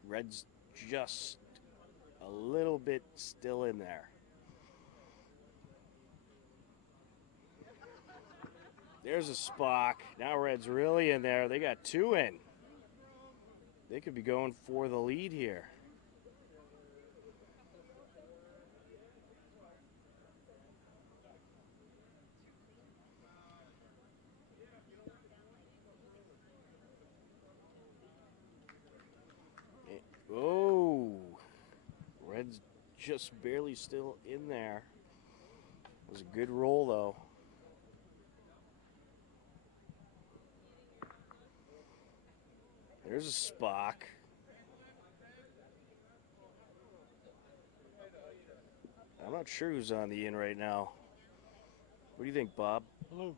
red's just a little bit still in there. There's a Spock. Now red's really in there. They got two in. They could be going for the lead here. Oh, red's just barely still in there. It was a good roll though. There's a Spock. I'm not sure who's on the in right now. What do you think, Bob? Blue.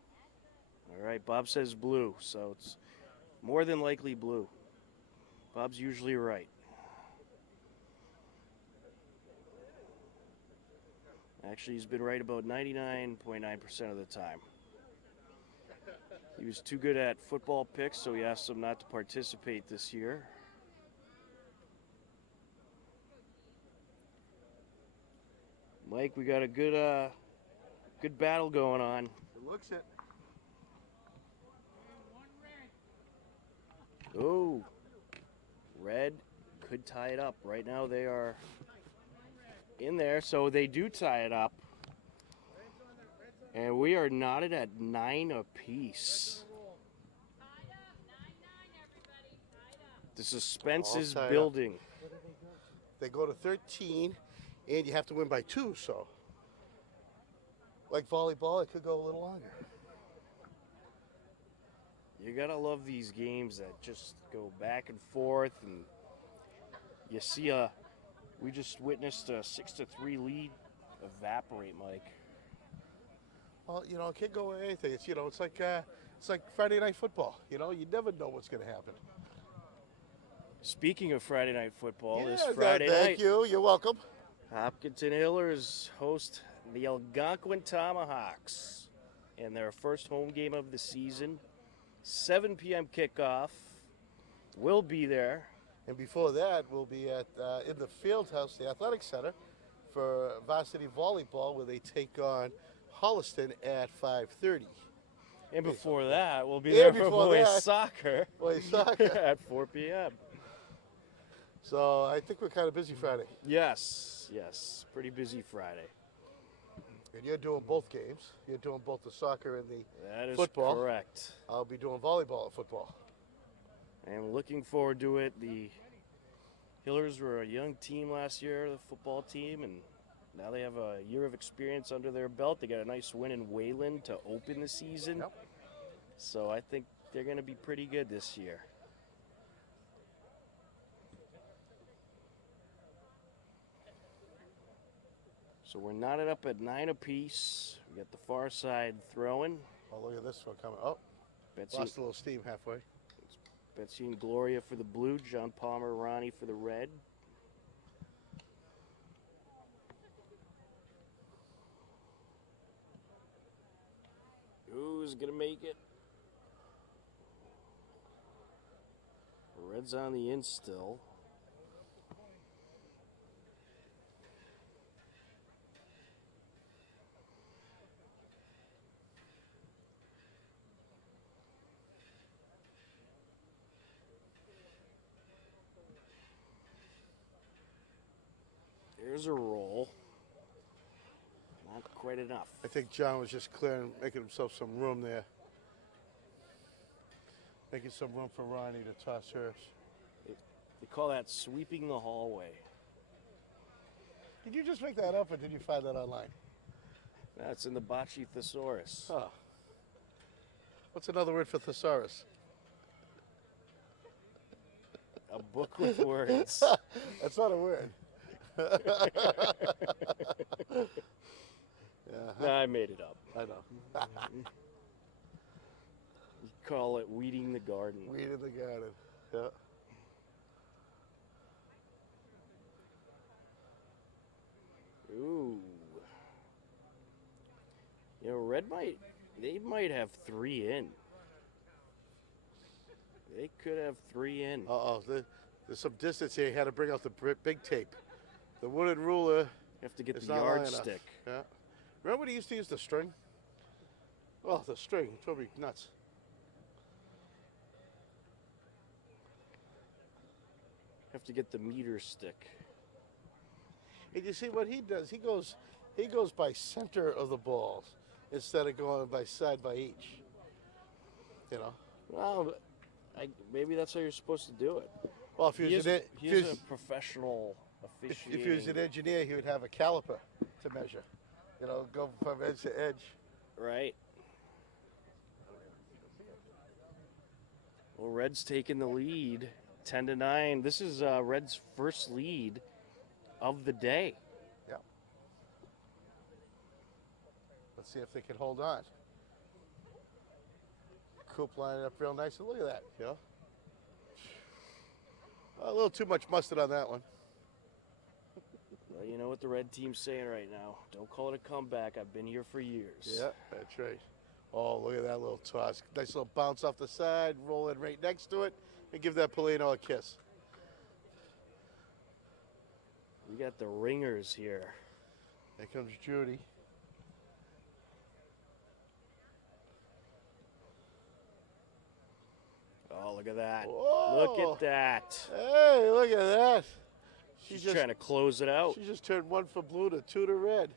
All right, Bob says blue, so it's more than likely blue. Bob's usually right. Actually, he's been right about 99.9% of the time. He was too good at football picks, so we asked him not to participate this year. Mike, we got a good battle going on. It looks it. Oh, red could tie it up. Right now they are in there, so they do tie it up. And we are knotted at 9 apiece. The suspense is building. They go to 13, and you have to win by 2, so. Like volleyball, it could go a little longer. You gotta love these games that just go back and forth, and you see we just witnessed a 6-3 lead evaporate, Mike. Well, you know, it can't go with anything. It's it's like Friday night football. You know, you never know what's going to happen. Speaking of Friday night football, this Yeah, Friday thank night, you. You're welcome. Hopkinton Hillers host the Algonquin Tomahawks in their first home game of the season. 7 p.m. kickoff. We'll be there. And before that, we'll be at in the field house, the athletic center, for varsity volleyball, where they take on Holliston at 5:30. And before that, we'll be Yeah, there for before boys that. soccer. Boys soccer. At 4 p.m. So I think we're kind of busy Friday. Yes, pretty busy Friday. And you're doing both games. You're doing both the soccer and the That is football. correct. I'll be doing volleyball and football. And looking forward to it. The Hillers were a young team last year, the football team, and now they have a year of experience under their belt. They got a nice win in Wayland to open the season. Yep. So I think they're going to be pretty good this year. So we're knotted up at 9 apiece. We got the far side throwing. Oh, look at this one coming. Oh, Betsy, lost a little steam halfway. Betsy and Gloria for the blue. John Palmer, Ronnie for the red. Who's going to make it? Red's on the in still. There's a roll. Not quite enough. I think John was just clearing, making himself some room there. Making some room for Ronnie to toss hers. They call that sweeping the hallway. Did you just make that up, or did you find that online? That's in the Bocce thesaurus. Huh. What's another word for thesaurus? A book with words. That's not a word. No, I made it up. I know. You call it weeding the garden. Weed in the garden. Yeah. Ooh. You know, they might have 3 in. They could have 3 in. Uh-oh. There's some distance here. You had to bring out the big tape. The wooden ruler. You have to get is the not high enough. yardstick. Yeah. Remember when he used to use the string? Oh, the string. It drove me nuts. Have to get the meter stick. And you see what he does? He goes by center of the balls instead of going by side by each. You know. Well, maybe that's how you're supposed to do it. Well, if He is a professional officiating. if he was an engineer, he would have a caliper to measure. You know, go from edge to edge. Right. Well, Red's taking the lead, 10-9. This is Red's first lead of the day. Yeah. Let's see if they can hold on. Coop lining up real nice. And look at that, you know. A little too much mustard on that one. Well, you know what the Red team's saying right now. Don't call it a comeback. I've been here for years. Yeah, that's right. Oh, look at that little toss. Nice little bounce off the side, roll in right next to it, and give that Polino a kiss. We got the ringers here. Here comes Judy. Oh, look at that. Whoa. Look at that. Hey, look at that. She's trying to close it out. She just turned 1 for blue to 2 to red.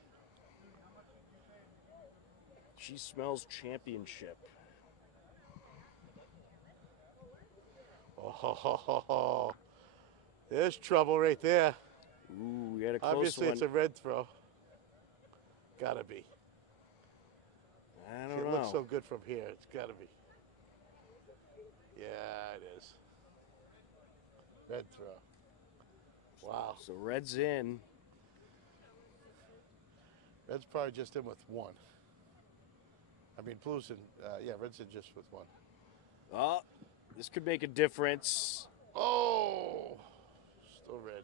She smells championship. Oh, there's trouble right there. Ooh, we got a close Obviously, one. it's a red throw. Gotta be. I It don't looks know. so good from here. It's gotta be. Yeah, it is. Red throw. Wow. So Red's in. Red's probably just in with 1. I mean, blue's in, yeah, red's in just with 1. Oh, this could make a difference. Oh, still red.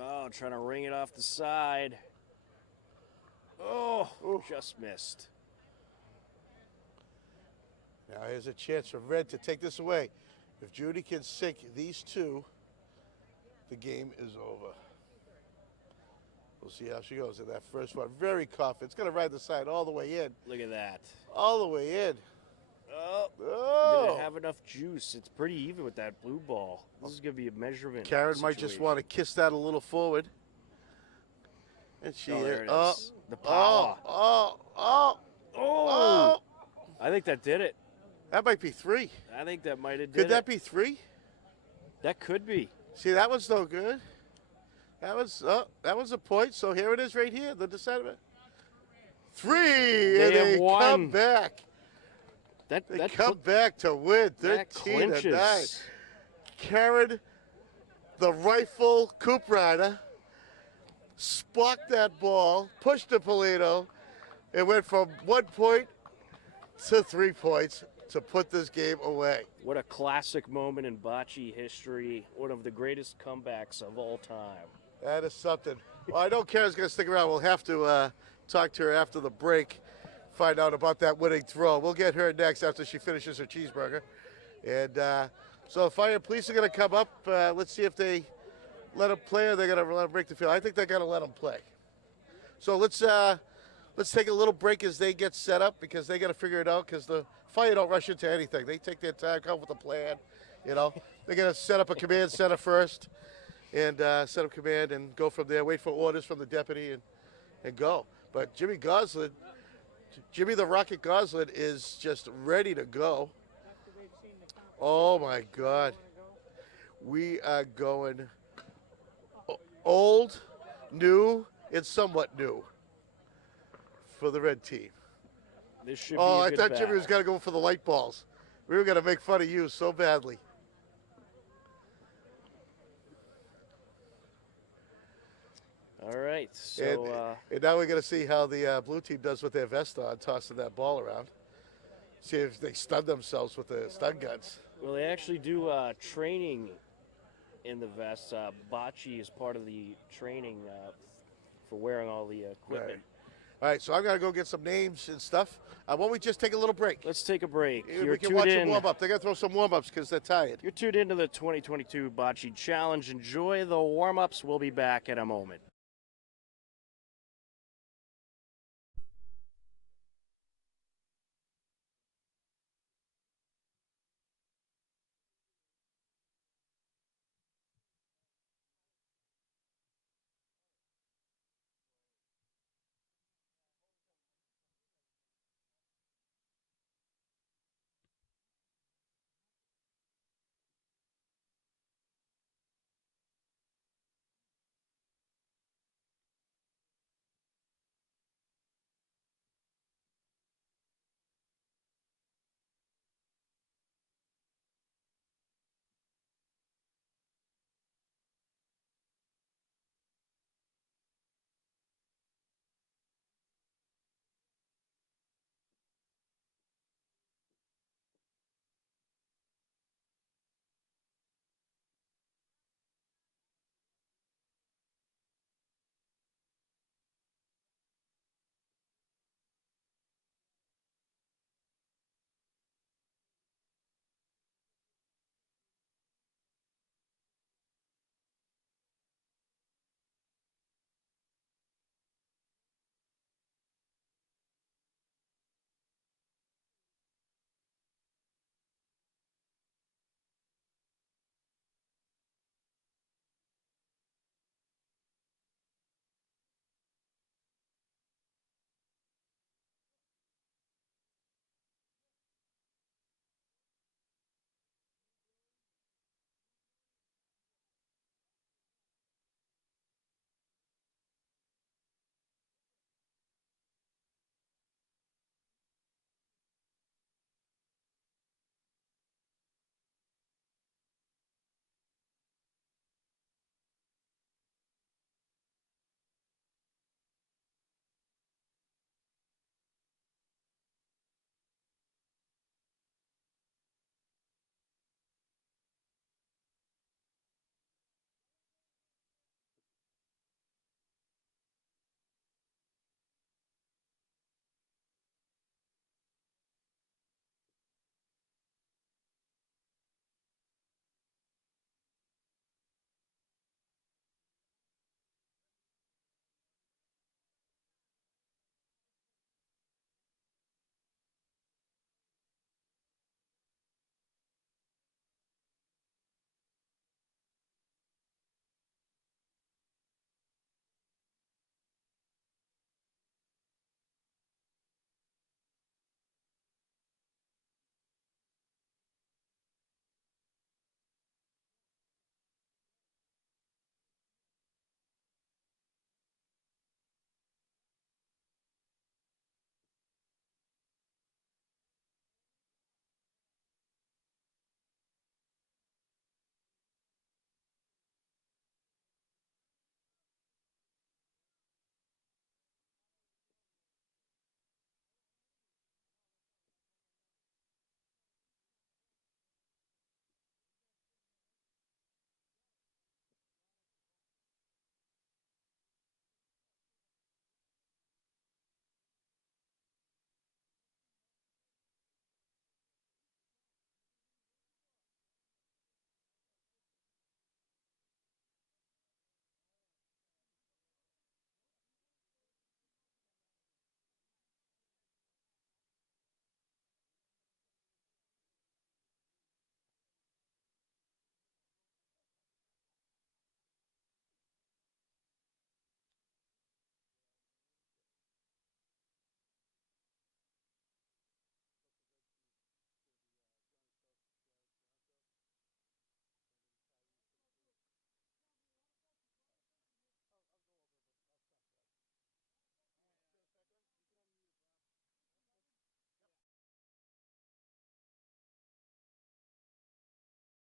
Oh, trying to ring it off the side. Oh, Oof. just missed. Now here's a chance for red to take this away. If Judy can sink these 2, the game is over. We'll see how she goes in that first one. Very confident. It's going to ride the side all the way in. Look at that. All the way in. Oh, Oh. did it have enough juice? It's pretty even with that blue ball. This is going to be a measurement. Karen might just want to kiss that a little forward. And she Oh, there it oh, is. The power. oh, oh, Oh, I think that did it. That might be 3. I think that might have did Could that it. be 3? That could be. See, that one's no good. That was a point. So here it is right here, the decider. 3, and have they won. come back. That They come back to win that 13 to 9. clinches. Karen, the rifle Coop rider, spocked that ball, pushed the Polino, and went from 1 point to 3 points to put this game away. What a classic moment in bocce history. One of the greatest comebacks of all time. That is something. Well, I know Karen's going to stick around. We'll have to talk to her after the break, find out about that winning throw. We'll get her next after she finishes her cheeseburger. And so the fire police are going to come up. Let's see if they let them play or they're going to let them break the field. I think they're going to let them play. So let's take a little break as they get set up because they got to figure it out because the fire don't rush into anything. They take their time, come up with a plan. You know, they're going to set up a command center first and set up command and go from there, wait for orders from the deputy and go. But Jimmy the Rocket Goslin is just ready to go. Oh my God. We are going old, new, and somewhat new for the red team. This should Oh, be a I good thought Jimmy battle. was going to go for the light balls. We were going to make fun of you so badly. All right, so And now we're going to see how the blue team does with their vest on, tossing that ball around. See if they stun themselves with the stun guns. well, they actually do training in the vest. Bocce is part of the training for wearing all the equipment. Right. All right, so I'm going to go get some names and stuff. Why don't we just take a little break? Let's take a break. We can watch them warm up. They're going to throw some warm ups because they're tired. You're tuned into the 2022 Bocce Challenge. Enjoy the warm ups. We'll be back in a moment.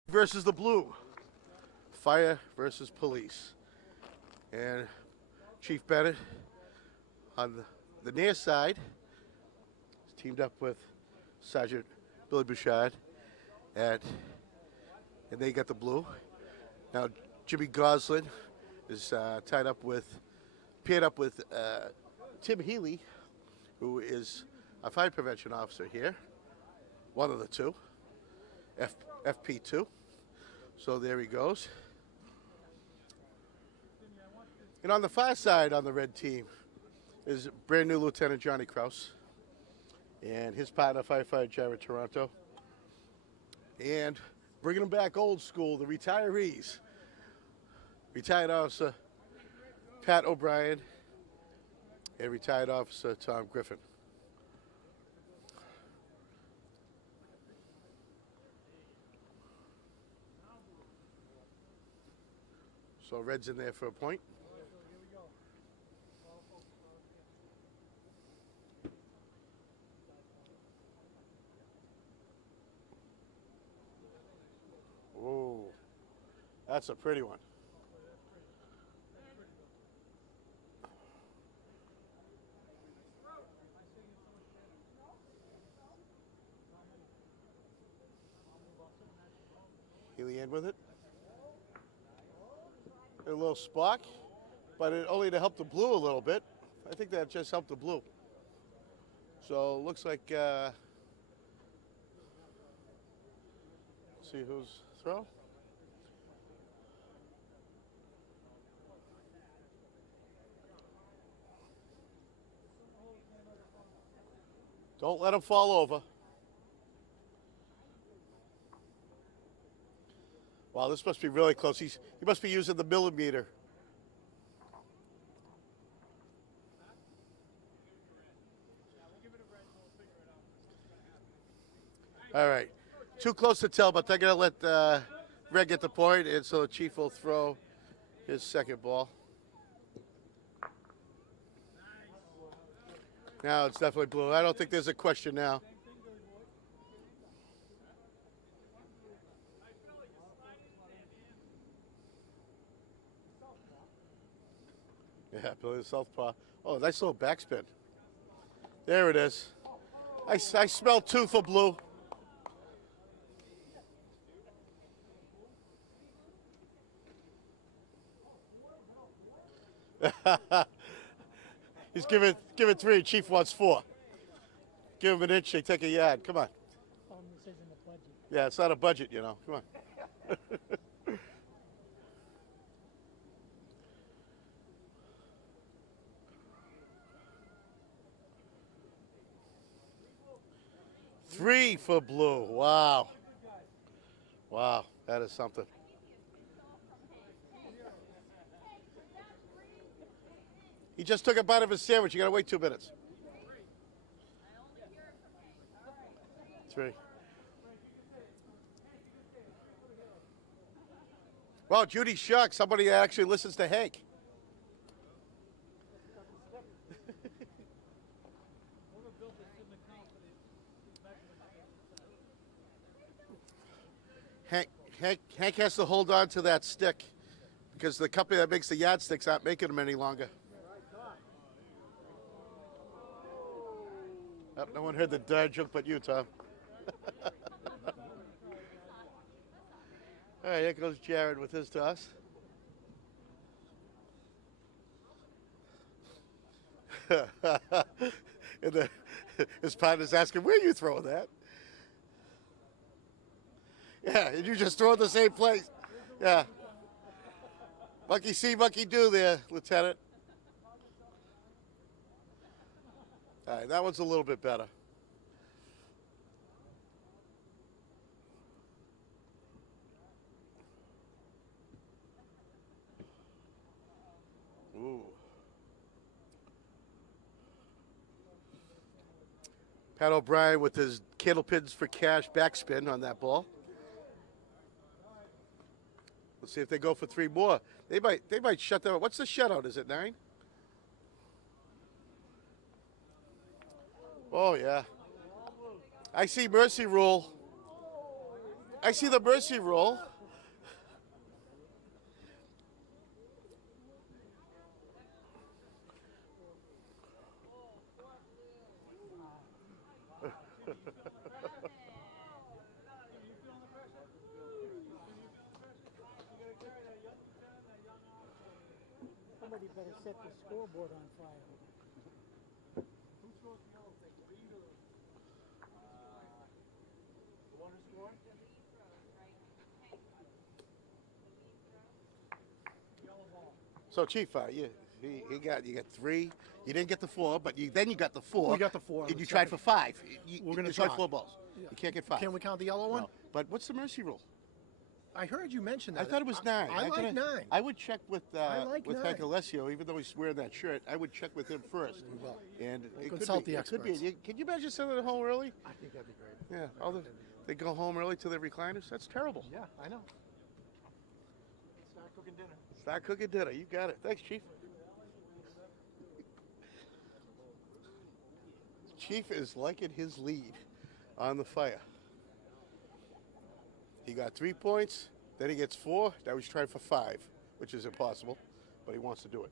versus the blue. Fire versus police. And Chief Bennett on the near side is teamed up with Sergeant Billy Bouchard, and they got the blue. Now Jimmy Goslin is paired up with Tim Healy, who is a fire prevention officer here, one of the two, FP2. So there he goes. And on the far side on the red team is brand new Lieutenant Johnny Kraus and his partner, firefighter Jared Toronto. And bringing them back old school, the retirees. Retired Officer Pat O'Brien and Retired Officer Tom Griffin. So Red's in there for a point. Oh, that's a pretty one. Healy in with it. A little spark, but it only to help the blue a little bit. I think that just helped the blue. So looks like, see who's throw. Don't let him fall over. Wow, this must be really close. He must be using the millimeter. All right. Too close to tell, but they're going to let Red get the point, and so the Chief will throw his second ball. Now it's definitely blue. I don't think there's a question now. Yeah, Billy the Southpaw. Oh, nice little backspin. There it is. I smell two for blue. He's giving three. Chief wants four. Give him an inch, they take a yard. Come on. This isn't a budget. Yeah, it's not a budget, you know. Come on. Three for blue. Wow. Wow, that is something. He just took a bite of his sandwich. You got to wait 2 minutes. Three. Well, Judy's shocked. Somebody actually listens to Hank. Hank has to hold on to that stick because the company that makes the yardsticks aren't making them any longer. Oh, no one heard the dad joke but you, Tom. All right, here goes Jared with his toss. And his partner's asking, where are you throwing that? Yeah, and you just throw it the same place. Yeah. Monkey see, monkey do there, Lieutenant. All right, that one's a little bit better. Ooh. Pat O'Brien with his candle pins for cash backspin on that ball. Let's see if they go for three more. They might shut them. What's the shutout? Is it 9? Oh yeah. I see mercy rule. I see the mercy rule. Somebody better set the scoreboard on fire. So, Chief, you got 3. You didn't get the 4, but then you got the 4. We got the 4 on And the you tried for second. 5. We're gonna you tried try. 4 balls. You can't get 5. Can we count the yellow one? No. But what's the mercy rule? I heard you mention that. I thought it was 9. I like 9. I would check with I like with 9. Hank Alessio, even though he's wearing that shirt. I would check with him first. We will. And it consult could be, the it could be. experts. Can you imagine sending it home early? I think that'd be great. Yeah, they go home early to their recliners. That's terrible. Yeah, I know. Start cooking dinner. Start cooking dinner. You got it. Thanks, Chief. Chief is liking his lead on the fire. He got 3 points, then he gets 4. Now he's trying for 5, which is impossible, but he wants to do it.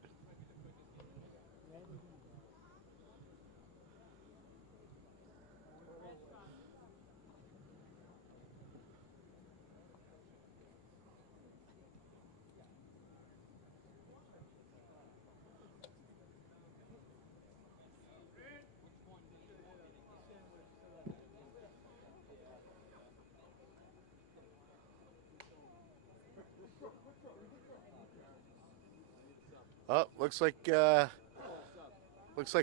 Oh, looks like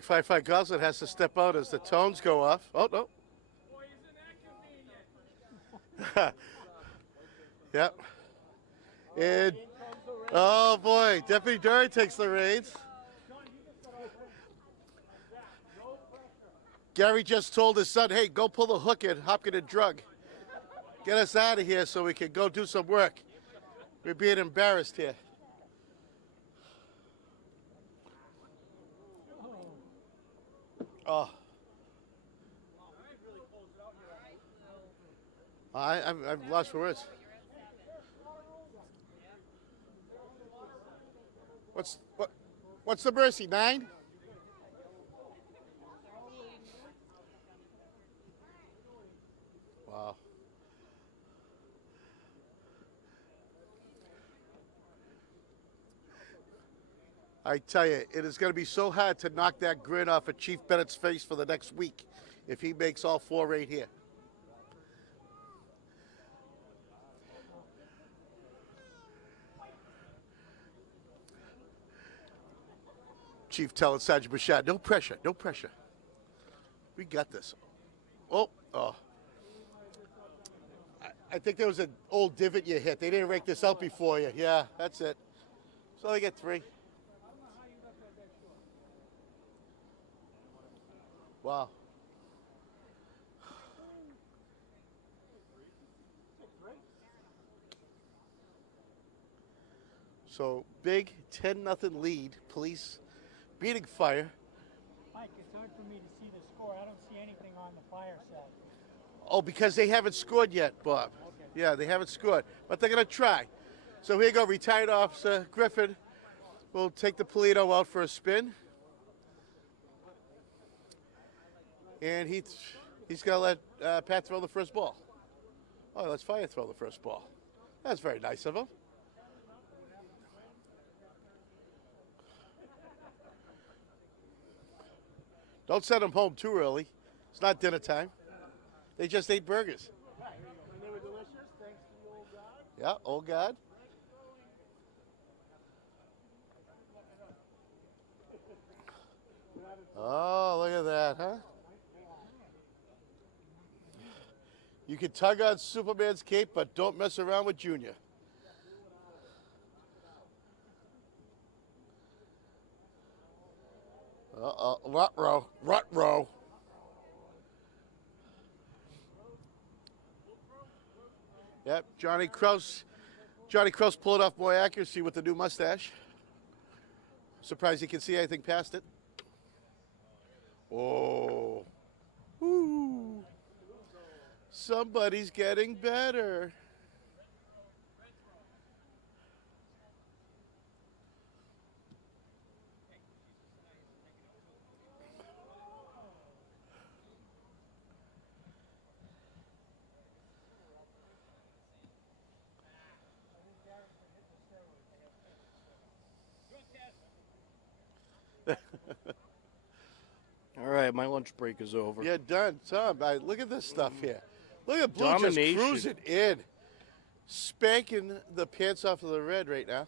Fi-Fi Gosling has to step out as the tones go off. Oh no. Yep. And oh boy, Deputy Dury takes the reins. Gary just told his son, "Hey, go pull the hook in Hopkins Drug. Get us out of here so we can go do some work. We're being embarrassed here." Oh. I'm lost for words. What's the mercy? 9? Wow. I tell you, it is going to be so hard to knock that grin off of Chief Bennett's face for the next week if he makes all 4 right here. Chief telling Sergeant Bouchard, no pressure, no pressure. We got this. Oh. I think there was an old divot you hit. They didn't rake this out before you. Yeah, that's it. So they get 3. Wow. So big 10-0 lead. Police beating fire. Mike, it's hard for me to see the score. I don't see anything on the fire side. Oh, because they haven't scored yet, Bob. Okay. Yeah, they haven't scored, but they're going to try. So here you go, retired Officer Griffin will take the Polito out for a spin. And he's going to let Pat throw the first ball. Oh, let's Fire throw the first ball. That's very nice of him. Don't send them home too early. It's not dinner time. They just ate burgers. And they were delicious, thanks to the old God. Yeah, old God. Oh, look at that, huh? You can tug on Superman's cape, but don't mess around with Junior. Uh-oh, rut-row. Yep, Johnny Kraus pulled off more accuracy with the new mustache. Surprised he can see anything past it. Oh. Woo. Somebody's getting better. All right, my lunch break is over. Yeah, done. Tom, look at this stuff here. Look at Blue Domination. just cruising in. Spanking the pants off of the Red right now.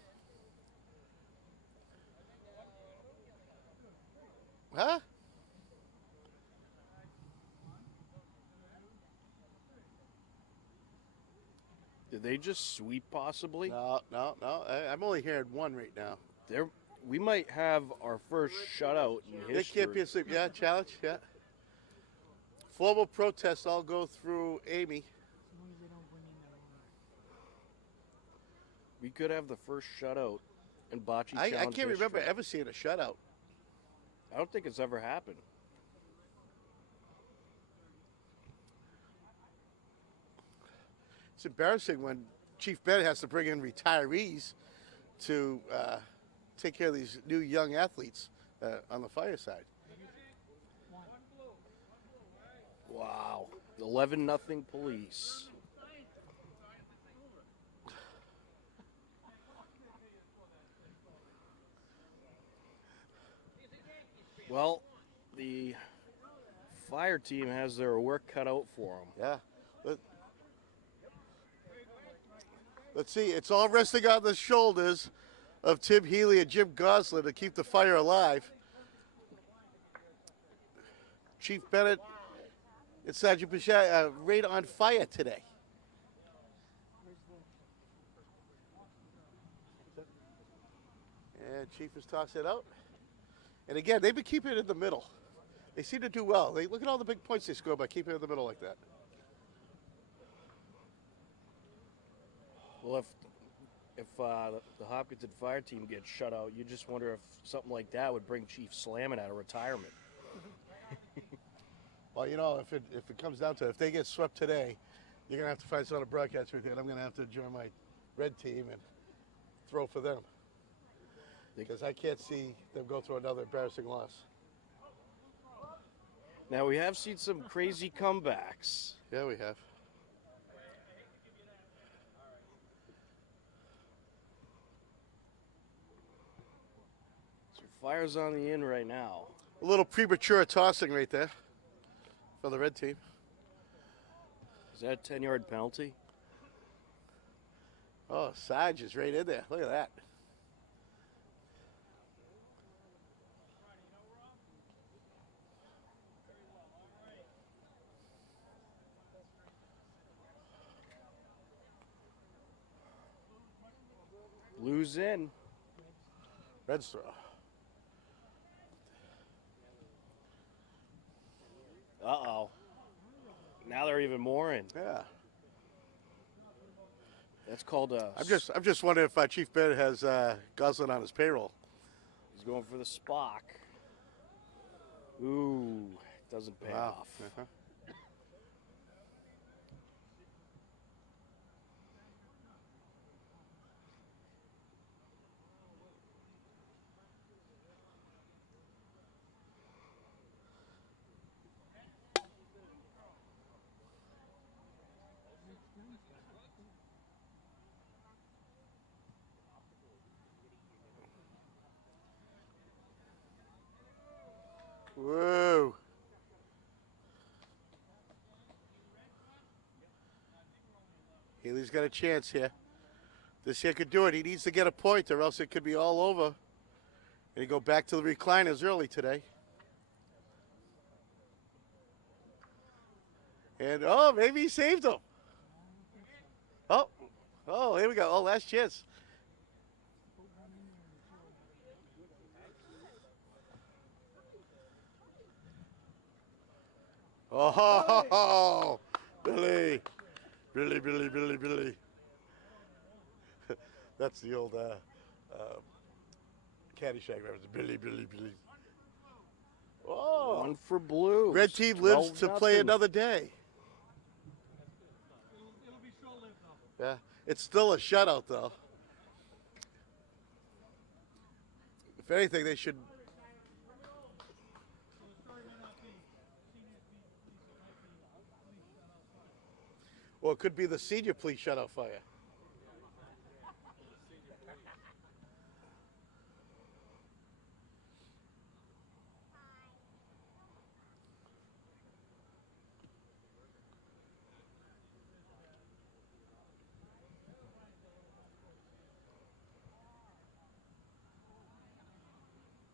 Huh? Did they just sweep possibly? No. I'm only hearing one right now. We might have our first shutout in They history. can't be asleep. Yeah, challenge. Yeah. Formal protests all go through Amy. We could have the first shutout in Bocce I Challenge can't remember history. ever seeing a shutout. I don't think it's ever happened. It's embarrassing when Chief Bennett has to bring in retirees to take care of these new young athletes on the fire side. Wow. 11-0 police. Well, the fire team has their work cut out for them. Yeah. Let's see. It's all resting on the shoulders of Tim Healy and Jim Gosling to keep the fire alive. Chief Bennett and Sergeant Bichat right on fire today. And Chief has tossed it out. And again, they've been keeping it in the middle. They seem to do well. Look at all the big points they score by keeping it in the middle like that. Well, if the Hopkinton fire team gets shut out, you just wonder if something like that would bring Chief Slammin out of retirement. Well, you know, if it comes down to it, if they get swept today, you're going to have to find some other broadcast with it. I'm going to have to join my red team and throw for them. Because I can't see them go through another embarrassing loss. Now, we have seen some crazy comebacks. Yeah, we have. So fire's on the in right now. A little premature tossing right there for the red team. Is that a 10-yard penalty? Oh, Sarge is right in there. Look at that. Blues in. Red's throw. Uh-oh. Now they're even more in. Yeah. That's called a... I'm just wondering if Chief Bennett has Gosling on his payroll. He's going for the Spock. Ooh, doesn't pay off. Uh-huh. Whoa. Healy's got a chance here. This here could do it. He needs to get a point or else it could be all over. And he go back to the recliners early today. And, oh, maybe he saved him. Oh, here we go. Oh, last chance. Oh, Billy. Billy. That's the old Caddyshack reference. Billy. Oh. One for Blue. Red team lives to play another day. Yeah, it's still a shutout though. If anything, they should. Well, it could be the senior police shutout fire.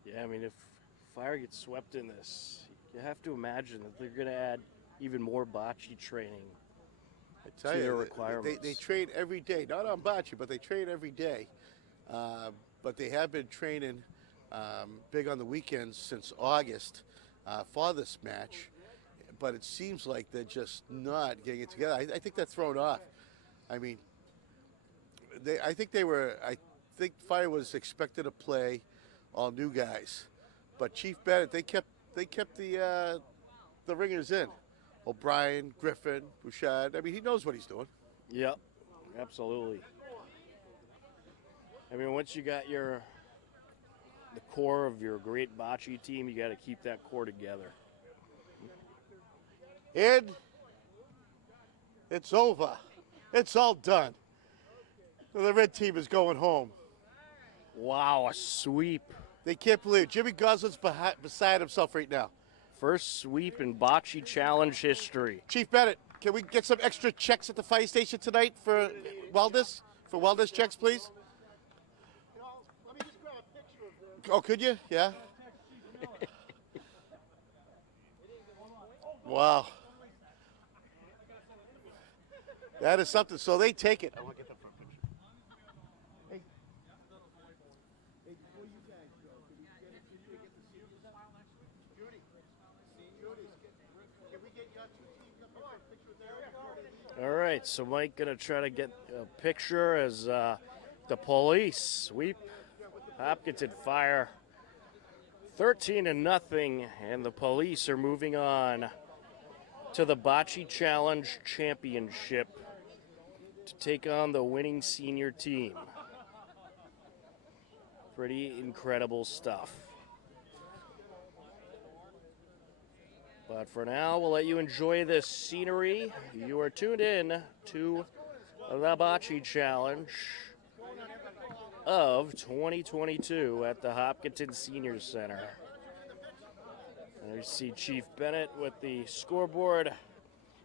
Yeah, I mean, if fire gets swept in this, you have to imagine that they're going to add even more bocce training I tell to you, their they- requirements. They train every day, not on bocce, but they train every day. But they have been training big on the weekends since August for this match. But it seems like they're just not getting it together. I think they're thrown off. I mean, I think Fire was expected to play all new guys, but Chief Bennett they kept the ringers in. O'Brien, Griffin, Bouchard. I mean, he knows what he's doing. Yep, absolutely. I mean, once you got the core of your great bocce team, you got to keep that core together. And it's over. It's all done. The red team is going home. Wow, a sweep. They can't believe it. Jimmy Goslin's beside himself right now. First sweep in bocce challenge history. Chief Bennett, can we get some extra checks at the fire station tonight for wellness? For wellness checks, please? Let me just grab a picture of this. Oh, could you? Yeah. Wow. That is something. So they take it. I want to get that for a picture. Hey. Hey, before you guys go, can we get the seniors file next week? Judy. Seniors. Can we get your two teams up here for a picture there? All right, so Mike gonna try to get a picture as the police sweep Hopkinton Fire 13-0, and the police are moving on to the Bocce Challenge Championship to take on the winning senior team. Pretty incredible stuff. But for now, we'll let you enjoy this scenery. You are tuned in to the Bocce Challenge of 2022 at the Hopkinton Senior Center. There you see Chief Bennett with the scoreboard,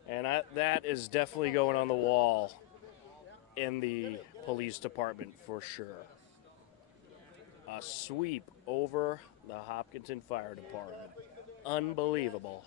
and that is definitely going on the wall in the police department for sure. A sweep over the Hopkinton Fire Department. Unbelievable.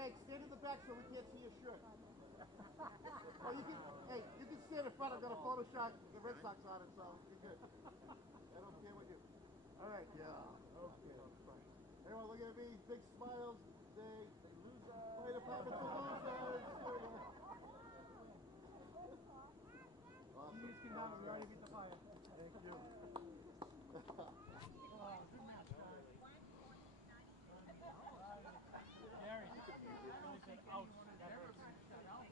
Hey, stand in the back so we can't see your shirt. Oh, you can stand in front. I'm gonna Photoshop the Red Sox on it, so you're good. I don't care what you. All right, yeah. Okay, fine. Everyone, look at me. Big smiles. Say, fire department to losers. Awesome. You can now, we already get the fire. Thank you. Gary, really said ouch.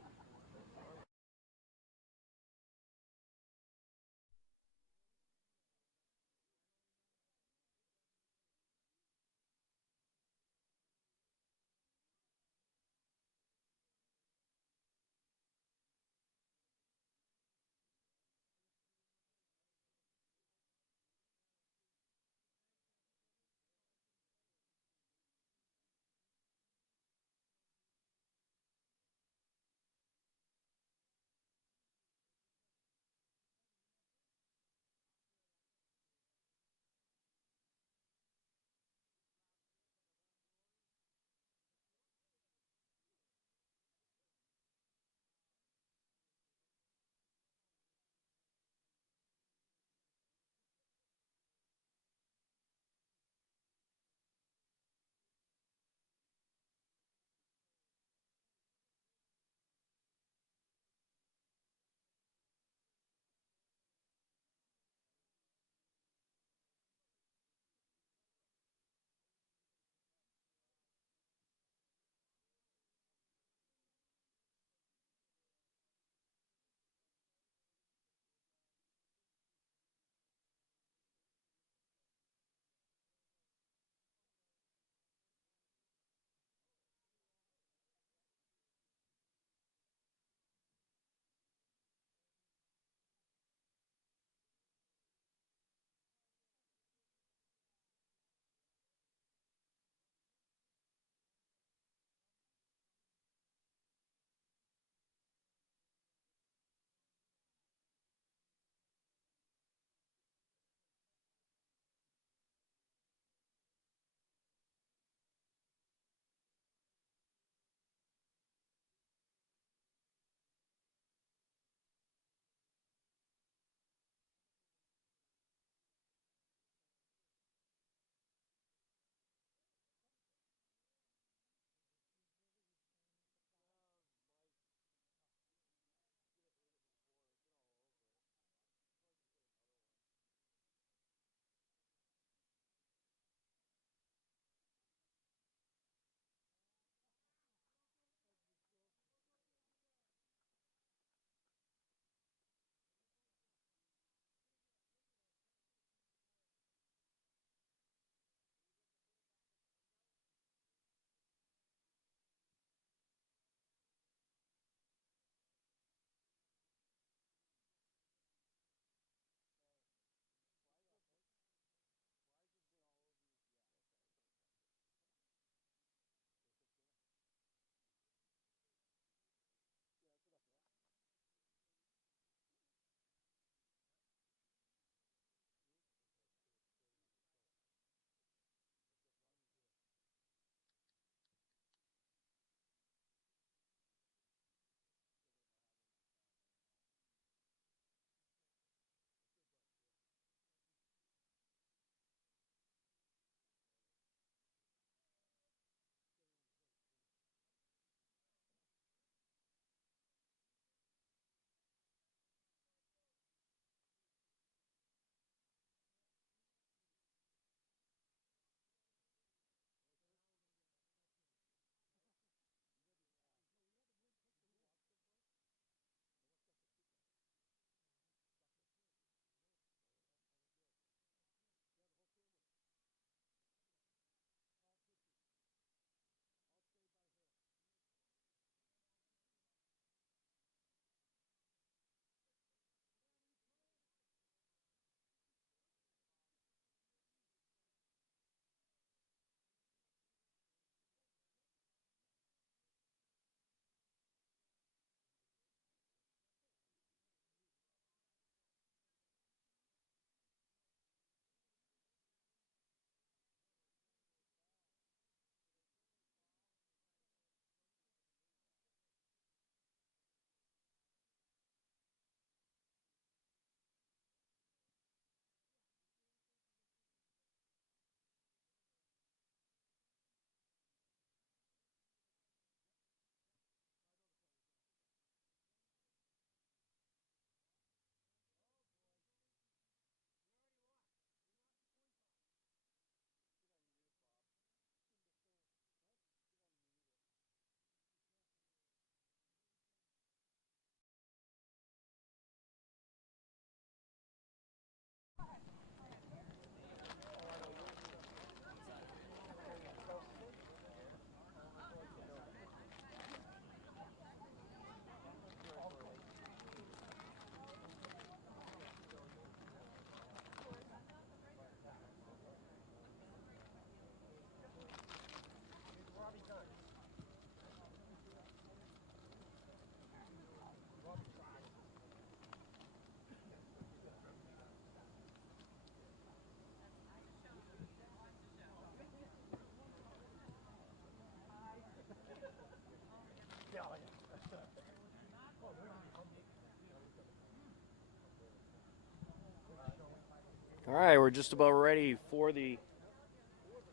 All right, we're just about ready for the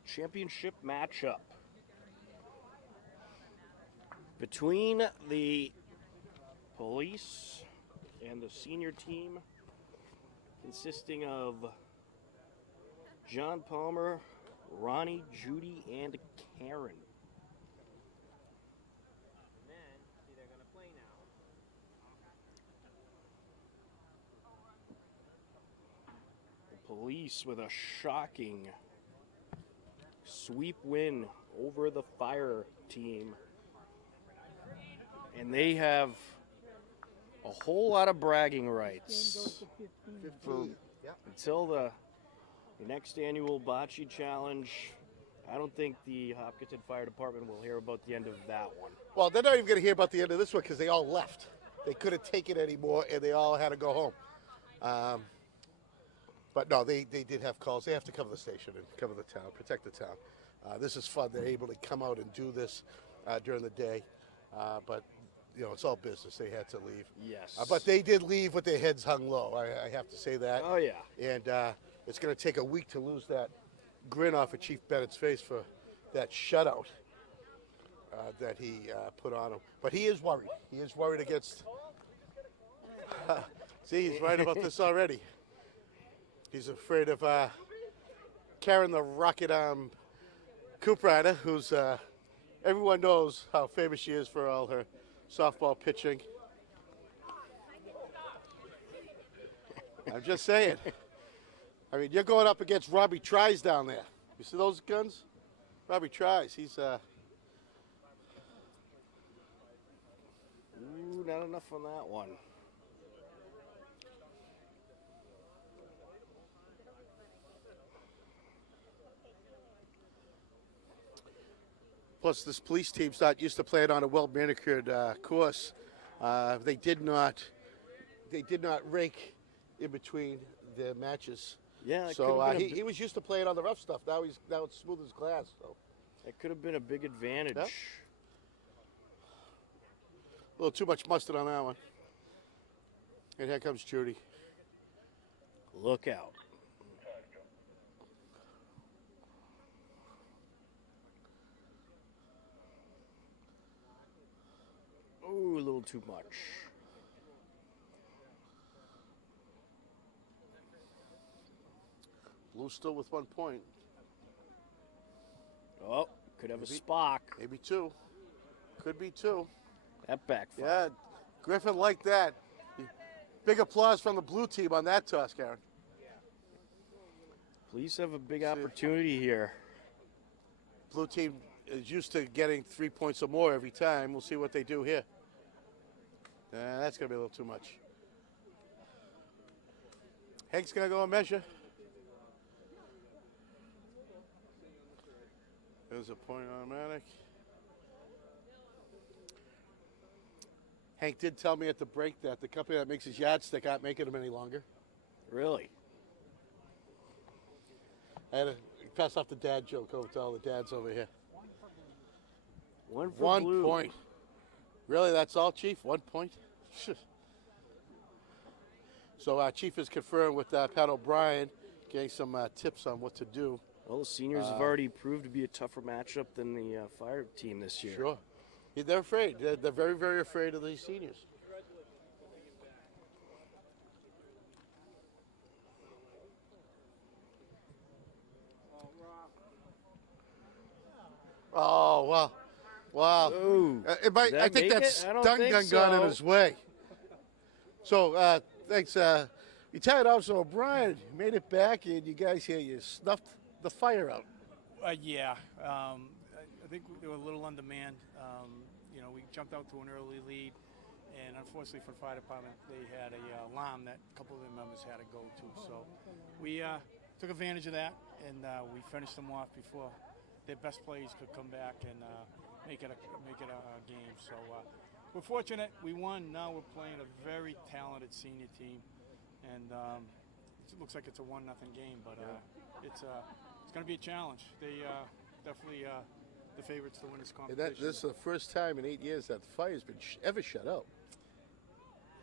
championship matchup between the police and the senior team, consisting of John Palmer, Ronnie, Judy, and Karen. The police with a shocking sweep win over the fire team. And they have a whole lot of bragging rights until the next annual Bocce Challenge. I don't think the Hopkinton Fire Department will hear about the end of that one. Well, they're not even going to hear about the end of this one because they all left. They couldn't take it anymore, and they all had to go home. But no, they did have calls. They have to cover the station and cover the town, protect the town. This is fun. They're able to come out and do this during the day. But, you know, it's all business. They had to leave. Yes. But they did leave with their heads hung low. I have to say that. Oh, yeah. And it's going to take a week to lose that grin off of Chief Bennett's face for that shutout that he put on him. But he is worried. He is worried against... See, he's right about this already. He's afraid of Karen the Rocket Arm Coop Rider, who's... everyone knows how famous she is for all her softball pitching. I'm just saying. I mean, you're going up against Robbie Tries down there. You see those guns? Robbie Tries. He's ooh, not enough on that one. Plus, this police team's not used to playing on a well-manicured course. They did not rake in between their matches. Yeah, so he was used to playing on the rough stuff. Now it's smooth as glass. So that could have been a big advantage. Yeah. A little too much mustard on that one. And here comes Judy. Look out. Ooh, a little too much. Blue still with 1 point. Oh, could have a Spock. Maybe two. Could be two. That backfired. Yeah, Griffin liked that. Big applause from the blue team on that toss, Karen. Police have a big opportunity here. Blue team is used to getting 3 points or more every time. We'll see what they do here. That's going to be a little too much. Hank's going to go and measure. There's a point automatic. Hank did tell me at the break that the company that makes his yardstick aren't making them any longer. Really? I had to pass off the dad joke over to all the dads over here. One for 1 blue. point. Really, that's all, Chief? 1 point? So Chief is confirmed with Pat O'Brien, getting some tips on what to do. Well, the seniors have already proved to be a tougher matchup than the fire team this year. Sure. They're afraid. They're very, very afraid of these seniors. Oh, wow. Wow. Ooh. I think that stun gun got in his way. So, thanks. You tied off, so O'Brien made it back, and you guys here, you snuffed the fire out. Yeah. I think they were a little undermanned. You know, we jumped out to an early lead, and unfortunately for the fire department, they had a alarm that a couple of their members had to go to. So we took advantage of that, and we finished them off before their best players could come back and make it a game. So we're fortunate. We won. Now we're playing a very talented senior team, and it looks like it's a 1-0 game, but it's going to be a challenge. They definitely the favorites to win this competition. This is the first time in 8 years that the fire's been ever shut out.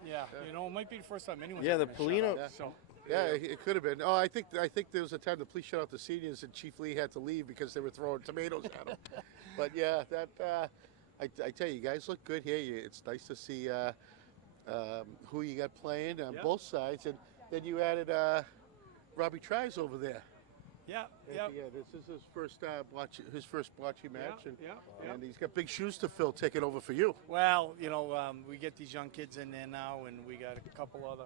Yeah, you know, it might be the first time anyone's Yeah, ever the been shut Polino, out, so. Yeah, it could have been. Oh, I think there was a time the police shut out the seniors and Chief Lee had to leave because they were throwing tomatoes at him. But yeah, that I tell you, guys look good here. It's nice to see who you got playing on both sides, and then you added Robbie Tries over there. Yeah. This is his first bocce match, and he's got big shoes to fill taking over for you. Well, we get these young kids in there now, and we got a couple other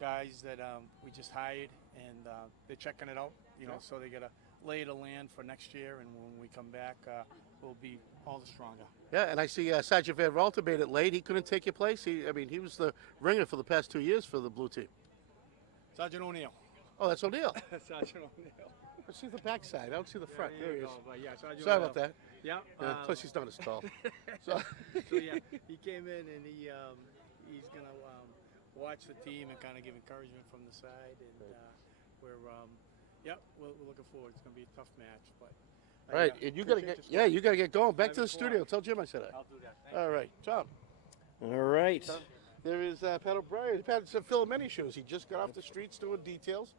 guys that we just hired, and they're checking it out. So they got a lay of the land for next year, and when we come back, we'll be all the stronger. Yeah, and I see Sergeant Van Ralter made it late. He couldn't take your place. He was the ringer for the past 2 years for the blue team. Sergeant O'Neill. Oh, that's O'Neill. Sergeant O'Neill. I see the backside. I don't see the front. There he is. Sergeant Sorry O'Neill. about that. Yeah. Plus, he's not as tall. So yeah, he came in and he's gonna watch the team and kind of give encouragement from the side, and we're looking forward. It's gonna be a tough match, but. All right, and you gotta get going. Back to the studio. Tell Jim I said that. I'll do that. All right, Tom. All right. There is Pat O'Brien. Pat's filling many shows. He just got off the streets doing details.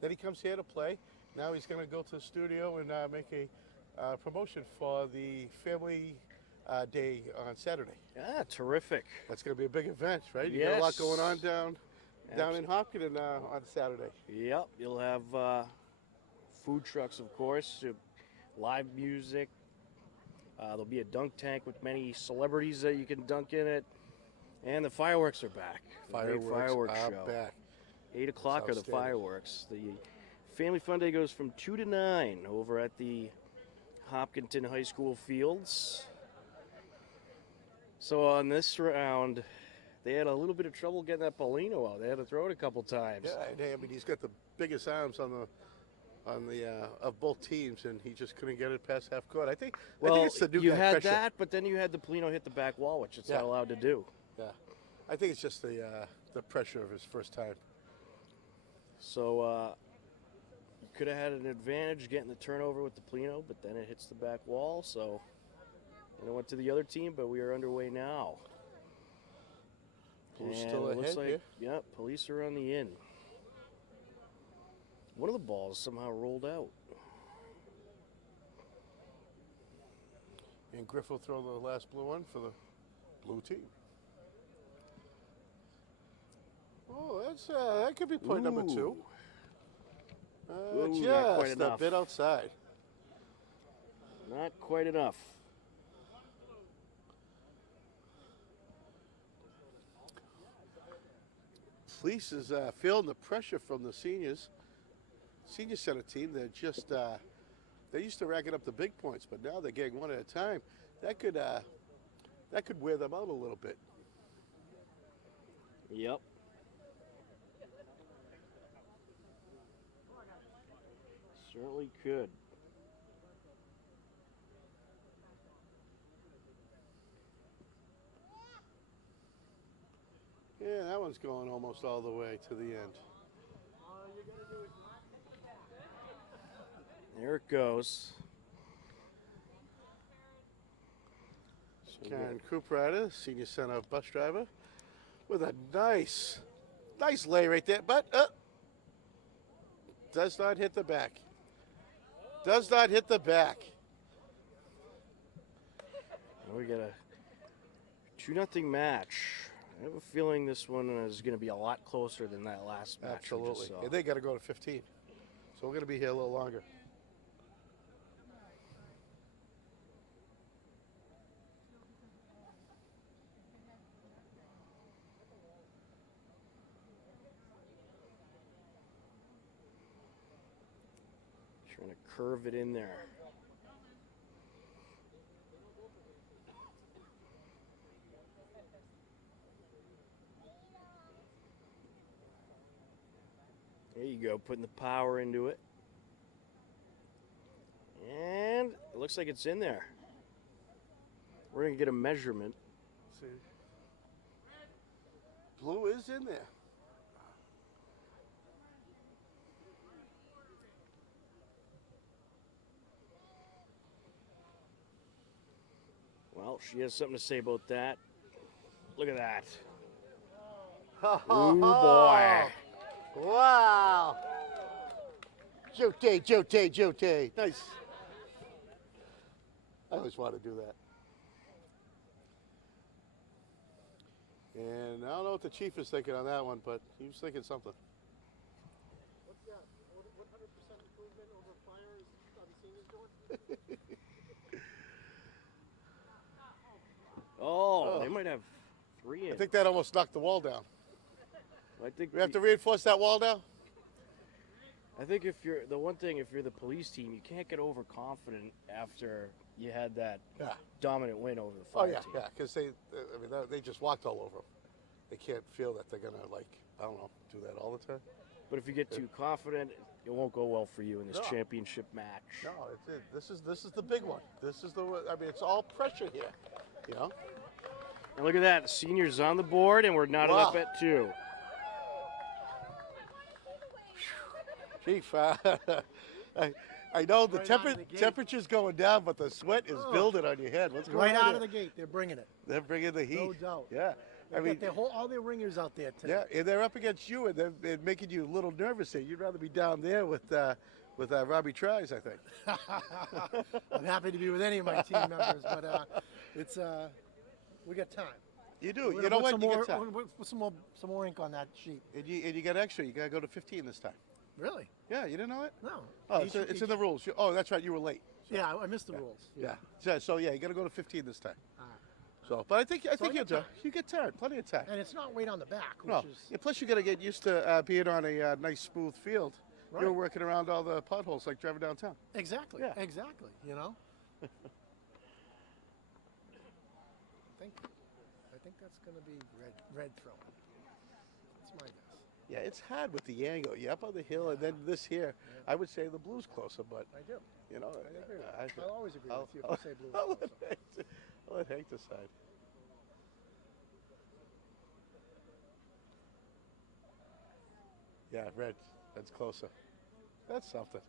Then he comes here to play. Now he's going to go to the studio and make a promotion for the family day on Saturday. Ah, terrific. That's going to be a big event, right? You got a lot going on down in Hopkins on Saturday. Yep, you'll have food trucks, of course, live music. There'll be a dunk tank with many celebrities that you can dunk in it. And the fireworks are back. Fireworks are show. back. 8 o'clock are the fireworks. The Family Fun Day goes from 2 to 9 over at the Hopkinton High School fields. So on this round, they had a little bit of trouble getting that Paulino out. They had to throw it a couple times. Yeah, he's got the biggest arms on the of both teams, and he just couldn't get it past half court. I think it's the new you guy had pressure. That, but then you had the Paulino hit the back wall, which it's not allowed to do. Yeah, I think it's just the pressure of his first time. So you could have had an advantage getting the turnover with the Paulino, but then it hits the back wall. So it went to the other team, but we are underway now. Who's and still it looks ahead like, here? yeah, police are on the in. One of the balls somehow rolled out. And Griff will throw the last blue one for the blue team. Oh, that could be point number 2. Ooh, not quite Just a enough. bit outside. Not quite enough. Police is feeling the pressure from the seniors. Senior center team, they're just they used to racking up the big points, but now they're getting one at a time. That could wear them out a little bit. Yep. Certainly could. Yeah, that one's going almost all the way to the end. There it goes. Karen Cooprider, senior center bus driver, with a nice lay right there, but does not hit the back. Does not hit the back. We got a 2-0 match. I have a feeling this one is going to be a lot closer than that last match. Absolutely. And they got to go to 15. So we're going to be here a little longer. Trying to curve it in there. There you go, putting the power into it. And it looks like it's in there. We're going to get a measurement. See? Blue is in there. Well, she has something to say about that. Look at that. Ooh, boy. Wow. Jote, Jote, Jote. Nice. I always want to do that. And I don't know what the chief is thinking on that one, but he was thinking something. What's that? What 100% improvement over fire is the seniors doing? Oh, they might have 3 in. I think that almost knocked the wall down. I think We have to reinforce that wall now? I think if you're the police team, you can't get overconfident after you had that dominant win over the Oh, fire yeah, team. yeah, because they just walked all over them. They can't feel that they're going to, I don't know, do that all the time. But if you get too confident, it won't go well for you in this No. championship match. No, this is the big one. It's all pressure here, you know? And look at that, the seniors on the board, and we're knotted up Wow. at 2. Chief, I know the Right out of the gate. temperature's going down, but the sweat is building on your head. What's going Right on out here? of the gate, they're bringing it. They're bringing the heat. No doubt. Yeah. They've got all their ringers out there today. Yeah, and they're up against you, and they're making you a little nervous here. You'd rather be down there with Robbie Tries, I think. I'm happy to be with any of my team members, but we got time. You do. We're You gonna know put what? Some You more, get time. we'll put some more ink on that sheet. And you got extra. You got to go to 15 this time. Really? Yeah, you didn't know it? No. Oh, it's in the rules. Oh, that's right. You were late. Yeah, I missed the rules. Yeah. So yeah, you got to go to 15 this time. All right. So, but I think I you got time. you get time. Plenty of time. And it's not weight on the back, which No. is And plus, you got to get used to being on a nice, smooth field. Right. You're working around all the potholes like driving downtown. exactly, Yeah. exactly. You know. I think that's going to be red throwing. That's my guess. Yeah, it's hard with the angle. You're up on the hill, and then this here. I would say the blue's closer, but I do. you know, I agree with you. I'll always agree with you if you say blue. I'll let Hank decide. Yeah, red. Red's closer. That's something.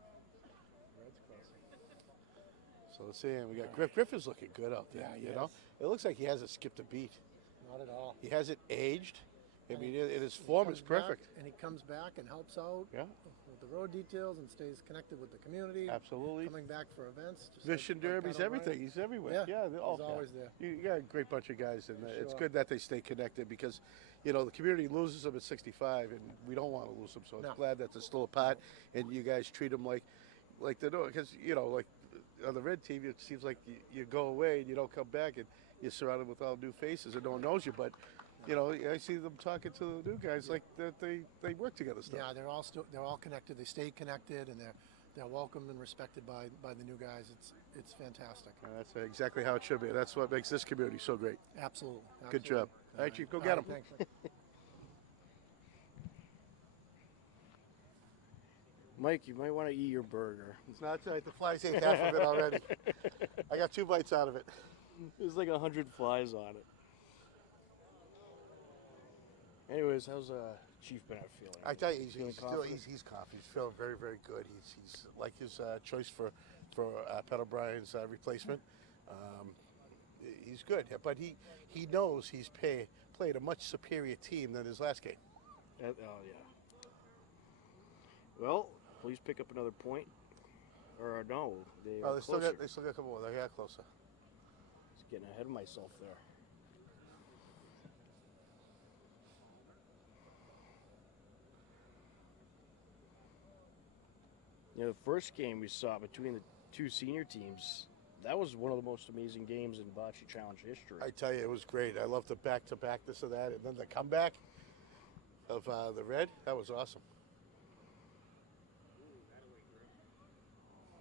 Red's closer. So let's see. We got Griff. Griff is looking good out there. Yeah, you know, it looks like he hasn't skipped a beat. Not at all. He hasn't aged. I And mean, he- his he form comes is perfect. back, and he comes back and helps out Yeah, with the road details and stays connected with the community. absolutely. Coming back for events. Just Mission like derbies, Pat O'Brien. everything. He's everywhere. Yeah, Yeah, they're all, he's always there. You got a great bunch of guys, and it's Sure. good that they stay connected because, you know, the community loses them at 65, and we don't want to lose them. So No. it's glad that they're still apart, and you guys treat them like they're doing. Because you know, like on the red team, it seems like you go away and you don't come back, and you're surrounded with all new faces, and no one knows you. But you know, I see them talking to the new guys like that. They work together still. Yeah, they're all connected. They stay connected, and they're welcomed and respected by the new guys. It's fantastic. And that's exactly how it should be. That's what makes this community so great. Absolutely. Good job. All right, Chief, go get 'em. Thanks. Mike, you might want to eat your burger. It's not right. The flies ate half of it already. I got 2 bites out of it. There's like 100 flies on it. Anyways, how's Chief Bennett feeling? I tell you, Feeling he's confident? confident. He's feeling very, very good. He's like his choice for Pat O'Brien's replacement. He's good, but he knows he's played a much superior team than his last game. Oh, yeah. Well, please pick up another point. Or no, they Oh, are they still closer. got a couple more. They got closer. Just getting ahead of myself there. You know, the first game we saw between the two senior teams, that was one of the most amazing games in Bocce Challenge history. I tell you, it was great. I love the back-to-back this or that, and then the comeback of the red. That was awesome.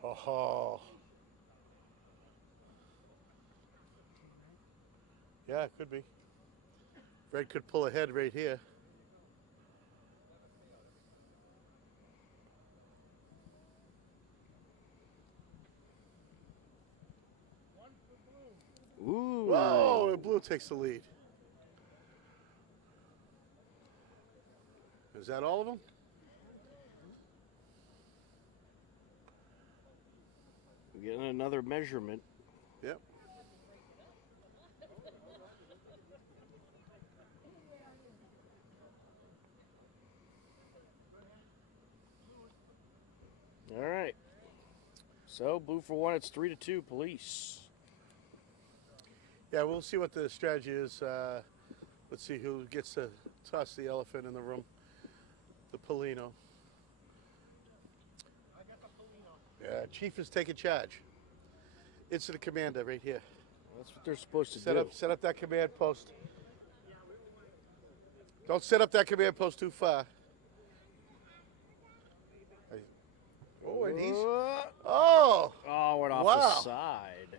Oh. Yeah, it could be. Red could pull ahead right here. Ooh. Whoa, and blue takes the lead. Is that all of them? We're getting another measurement. Yep. So blue for one. It's 3-2. Police. Yeah, we'll see what the strategy is. Let's see who gets to toss the elephant in the room. The Polino. Yeah, Chief is taking charge. Incident commander right here. That's what they're supposed to do. Set up that command post. Don't set up that command post too far. Oh, and he's... Oh! Oh, went off wow. the side.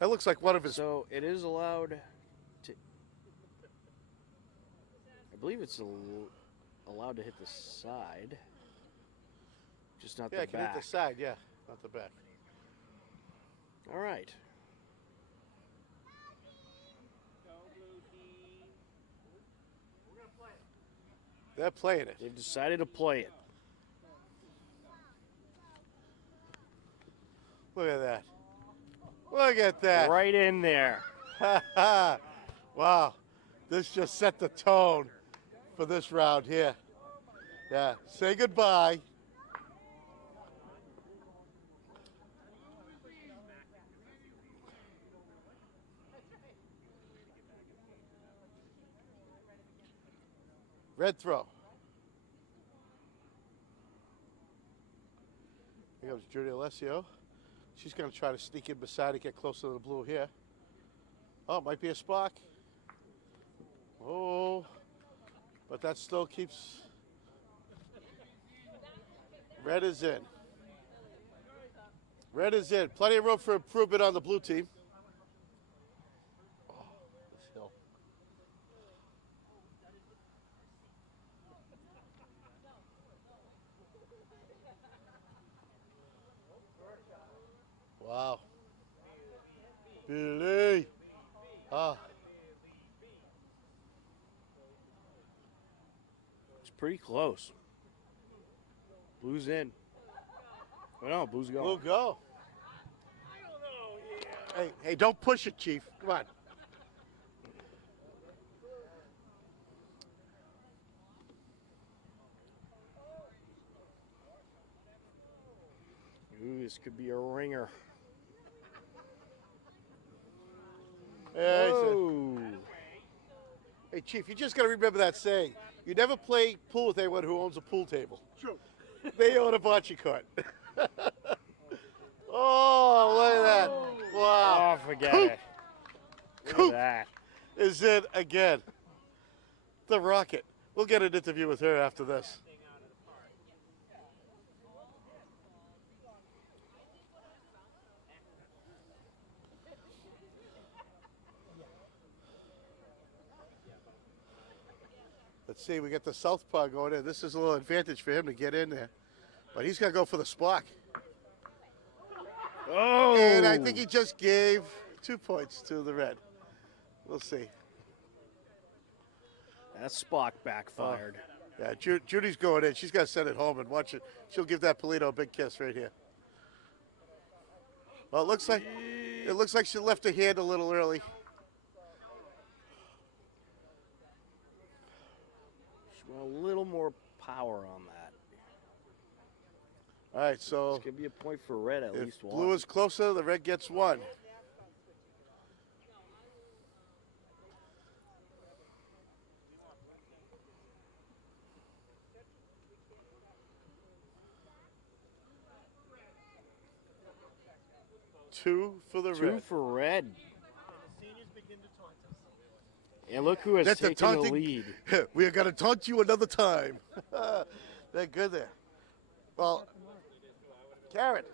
That looks like one of his... So it is allowed to... I believe it's allowed to hit the side. Just not the back. Yeah, it can hit the side, yeah. Not the back. All right. They're playing it. They've decided to play it. Look at that. Look at that. Right in there. Wow. This just set the tone for this round here. Yeah. Say goodbye. Red throw. Here comes Judy Alessio. She's going to try to sneak in beside it, get closer to the blue here. Oh, it might be a spark. Oh, but that still keeps... Red is in. Red is in. Plenty of room for improvement on the blue team. Oh, this hill. Wow. Billy. Ah. It's pretty close. Blue's in. Oh, no, Blue's going. Blue go. Hey, don't push it, Chief. Come on. Ooh, this could be a ringer. Oh. Hey, Chief, you just got to remember that saying. You never play pool with anyone who owns a pool table. True. They own a bocce court. Oh, look at that. Wow. Oh, forget it. Look at that. Is in again. The Rocket. We'll get an interview with her after this. Let's see, we got the southpaw going in. This is a little advantage for him to get in there. But he's got to go for the spark. Oh! And I think he just gave 2 points to the red. We'll see. That Spock backfired. Yeah, Judy's going in. She's got to send it home and watch it. She'll give that Polito a big kiss right here. Well, it looks like she left her hand a little early. She want a little more power on that. All right, so This could be a point for red at least one. blue is closer, the red gets one. Two for the red. Two for red. And look who has That's taken the taunting. lead. We are going to taunt you another time. They're good there. Well, Karen.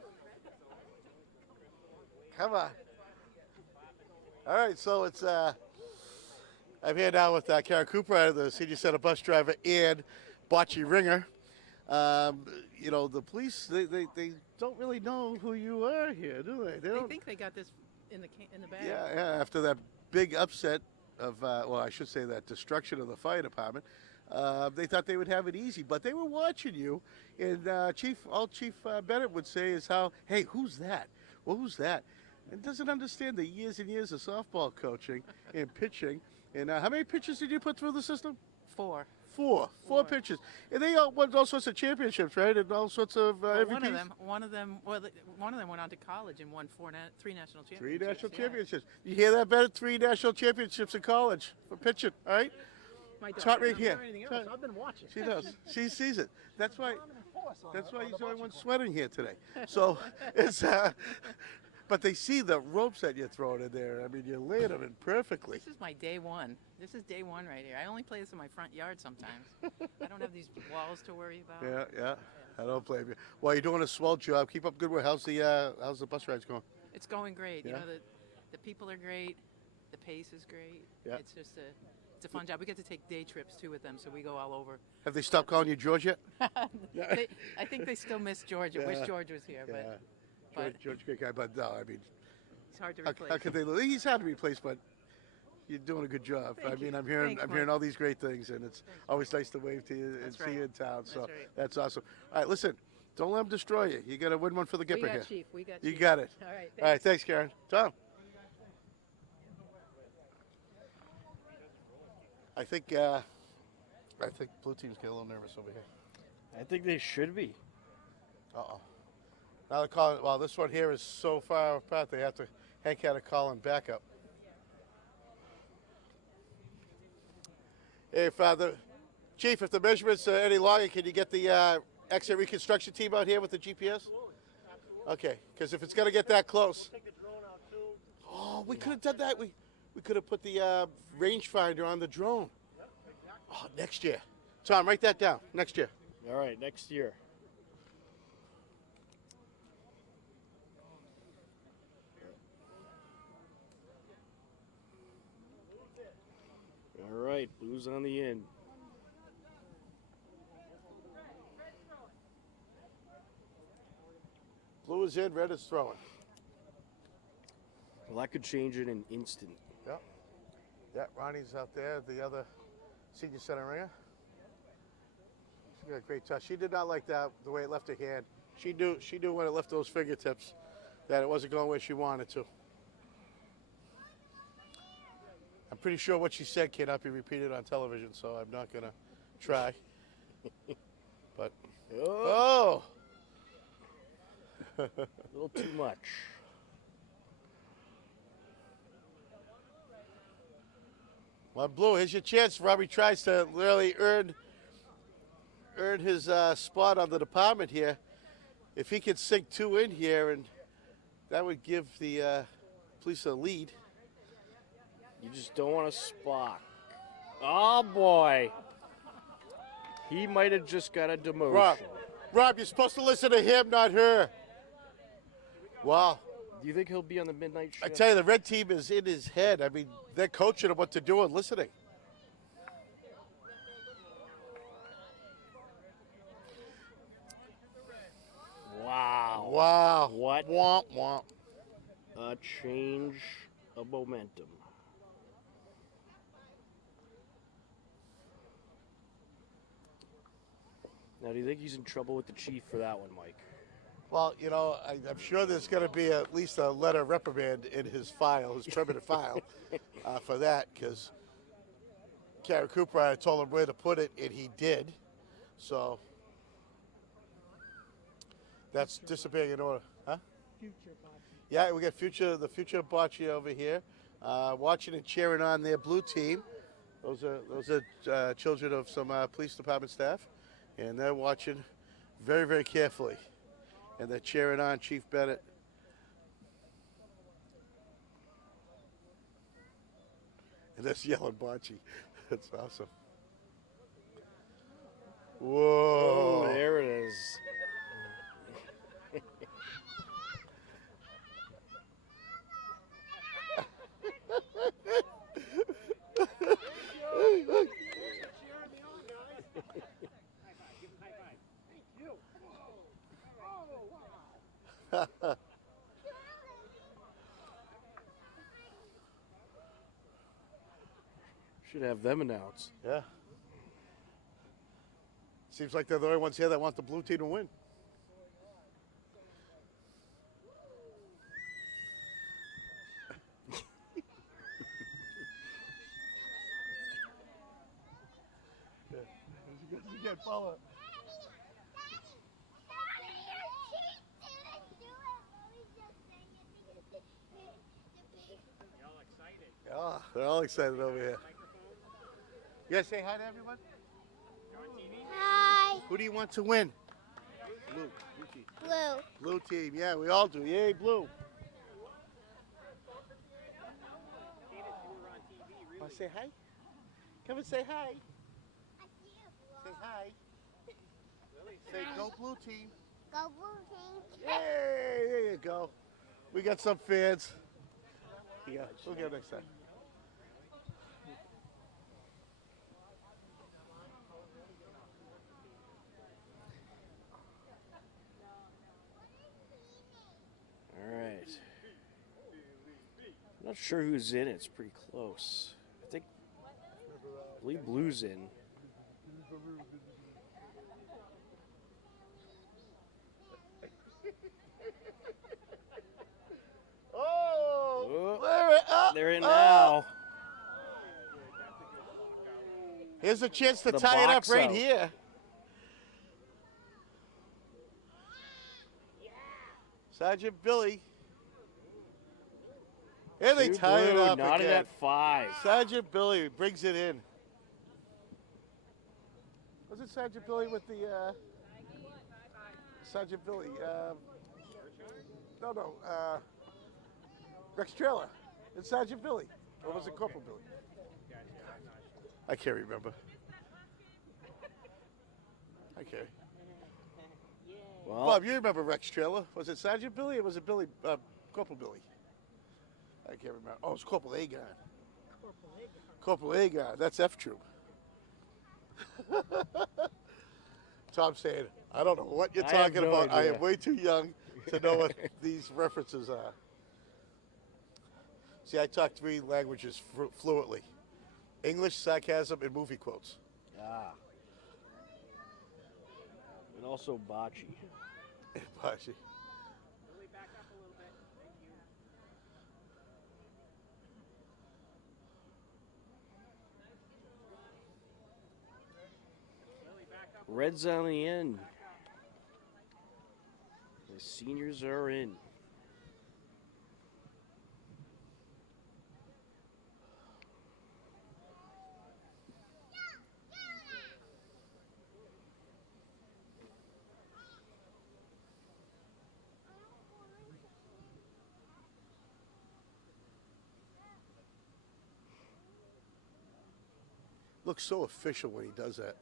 Come on. All right, so it's I'm here now with Karen Cooper, the senior center bus driver and bocce ringer. You know, the police, they don't really know who you are here, do they? They think they got this in the bag. Yeah, after that big upset of, well, I should say that destruction of the fire department, they thought they would have it easy, but they were watching you. And Chief Bennett would say is how, hey, who's that? Well, who's that? And doesn't understand the years and years of softball coaching and pitching. And how many pitches did you put through the system? 4. Four pitchers, and they all won all sorts of championships, right? And all sorts of MVPs. One of them went on to college and won three national championships. Three national yeah. championships. You hear that, Bennett? 3 national championships in college for pitching. All right. My daughter Taught right doesn't here. know anything else. I've been watching. She does. She sees it. That's why. That's why he's the only one sweating here today. So it's. But they see the ropes that you're throwing in there. I mean, you're laying them in perfectly. This is my day one. This is day one right here. I only play this in my front yard sometimes. I don't have these walls to worry about. Yeah. I don't blame you. Well, you're doing a swell job. Keep up good work. How's the bus rides going? It's going great. Yeah? You know, the people are great. The pace is great. Yeah. It's just it's a fun job. We get to take day trips too with them, so we go all over. Have they stopped calling you George yet? I think they still miss George. I wish George was here, but George, great guy, but no, I mean, it's hard to how replace. could they? He's hard to replace, but you're doing a good job. Thank you. I'm hearing Thanks, hearing Mike. all these great things, and it's always nice to wave to you and That's see right. you in town. So That's right. that's awesome. All right, listen, don't let them destroy you. You got to win one for the We Gipper got here. Chief. We got You Chief. got it. All right. All right, thanks, Karen. Tom. I think blue team's getting a little nervous over here. I think they should be. Uh-oh. Now they're calling. Well, this one here is so far apart. They have to. Hank had to call him back up. Hey, Father, Chief, if the measurements are any longer, can you get the exit reconstruction team out here with the GPS? Okay, because if it's going to get that close. Oh, we could have done that. We could have put the rangefinder on the drone. Oh, next year. Tom, write that down. Next year. All right, next year. All right, Blues on the in. Blue is in, red is throwing. Well, that could change in an instant. Yep. Yeah, Ronnie's out there, the other senior center ringer. She got a great touch. She did not like that, the way it left her hand. She knew when it left those fingertips that it wasn't going where she wanted to. I'm pretty sure what she said cannot be repeated on television, so I'm not going to try. But, oh! A little too much. Well, Blue, here's your chance. Robbie tries to really earn his spot on the department here. If he could sink 2 in here, and that would give the police a lead. You just don't want to spot. Oh, boy. He might have just got a demotion. Rob, you're supposed to listen to him, not her. Wow. Do you think he'll be on the midnight show? I tell you, the red team is in his head. I mean, they're coaching him what to do and listening. Wow. Wow. What? Womp, womp. A change of momentum. Now, do you think he's in trouble with the chief for that one, Mike? Well, you know, I'm sure there's going to be at least a letter of reprimand in his file, his permanent file, for that, because Karen Cooper, I told him where to put it, and he did. So that's disappearing in order. Huh? Future Bocce. Yeah, we got the future Bocce over here, watching and cheering on their blue team. Those are children of some police department staff, and they're watching very, very carefully. And they're cheering on Chief Bennett. And that's yelling Bocce. That's awesome. Whoa. Oh, there it is. Should have them announced. Yeah. Seems like they're the only ones here that want the blue team to win. follow. Oh, they're all excited over here. You guys say hi to everyone? Hi. Who do you want to win? Blue. Blue team. Blue. Blue team. Yeah, we all do. Yay, blue. Want to say hi? Come and say hi. Say hi. Say go blue team. Go blue team. Yay! There you go. We got some fans. Yeah, we'll get it next time. All right. I'm not sure who's in. It's pretty close. I believe Blue's in. Oh, they're in now. Here's a chance to The tie it up box right out. here. Sergeant Billy. Here they Two tie it blue, up knotted again. at 5. Sergeant Billy brings it in. Was it Sergeant Billy with the Sergeant Billy? No. Rex Trailer. It's Sergeant Billy. Or was it Corporal Billy? I can't remember. Okay. Well, Bob, you remember Rex Trailer? Was it Sergeant Billy or was it Billy, Corporal Billy? I can't remember. Oh, it's Corporal Agon. Corporal Agon. That's F Troop. Tom saying, I don't know what you're I have talking no about. I idea. am way too young to know what these references are. See, I talk 3 languages fluently. English, sarcasm, and movie quotes. Ah. And also bocce. Bocce. Red's on the end. The seniors are in. Looks so official when he does that.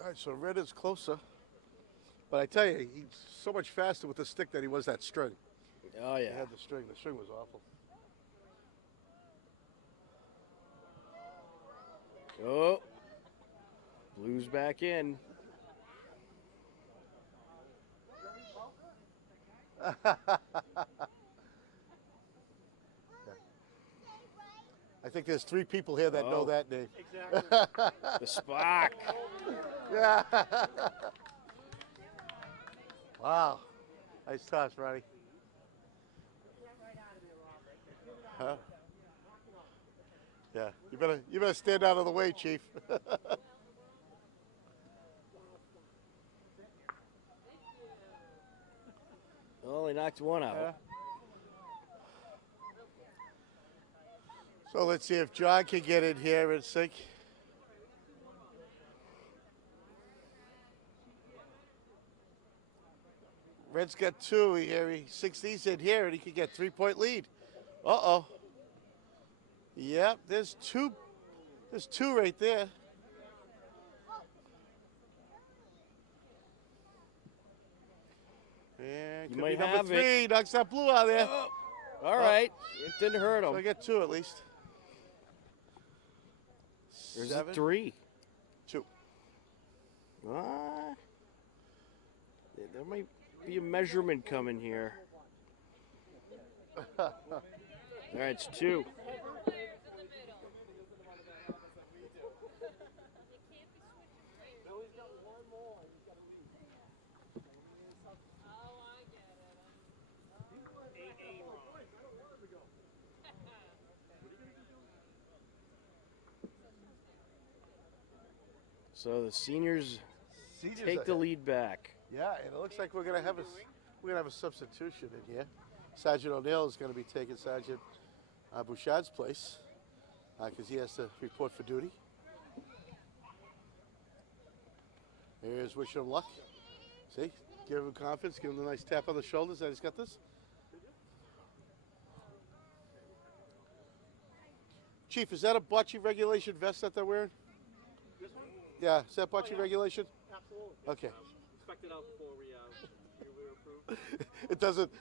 All right, so Red is closer. But I tell you, he's so much faster with the stick than he was that string. Oh, He yeah. had the string. The string was awful. Oh. Blue's back in. I think there's 3 people here that know Oh. that name. Exactly. The Spock. Yeah. Wow. Nice toss, Ronnie. Huh? Yeah. You better stand out of the way, Chief. Well, they knocked one out. Yeah. So let's see if John can get in here and sink. Red's got 2 here. He sinks these in here and he could get 3-point lead. Uh-oh. Yep, there's 2. There's 2 right there. And You could might be number have 3. Knocks that blue out of there. Oh. All right. It didn't hurt So I him. get 2 at least. There's 7, a 3. 2. Ah. There might be a measurement coming here. All right, it's 2. So the seniors Seniors take are- the lead back. Yeah, and it looks like we're gonna have a substitution in here. Sergeant O'Neill is gonna be taking Sergeant Bouchard's place because he has to report for duty. Here's wishing him luck. See, give him confidence, give him a nice tap on the shoulders. He's got this. Chief, is that a bocce regulation vest that they're wearing? This one? Yeah, is that bocce regulation? Absolutely. Okay. Inspect it out before we approve. It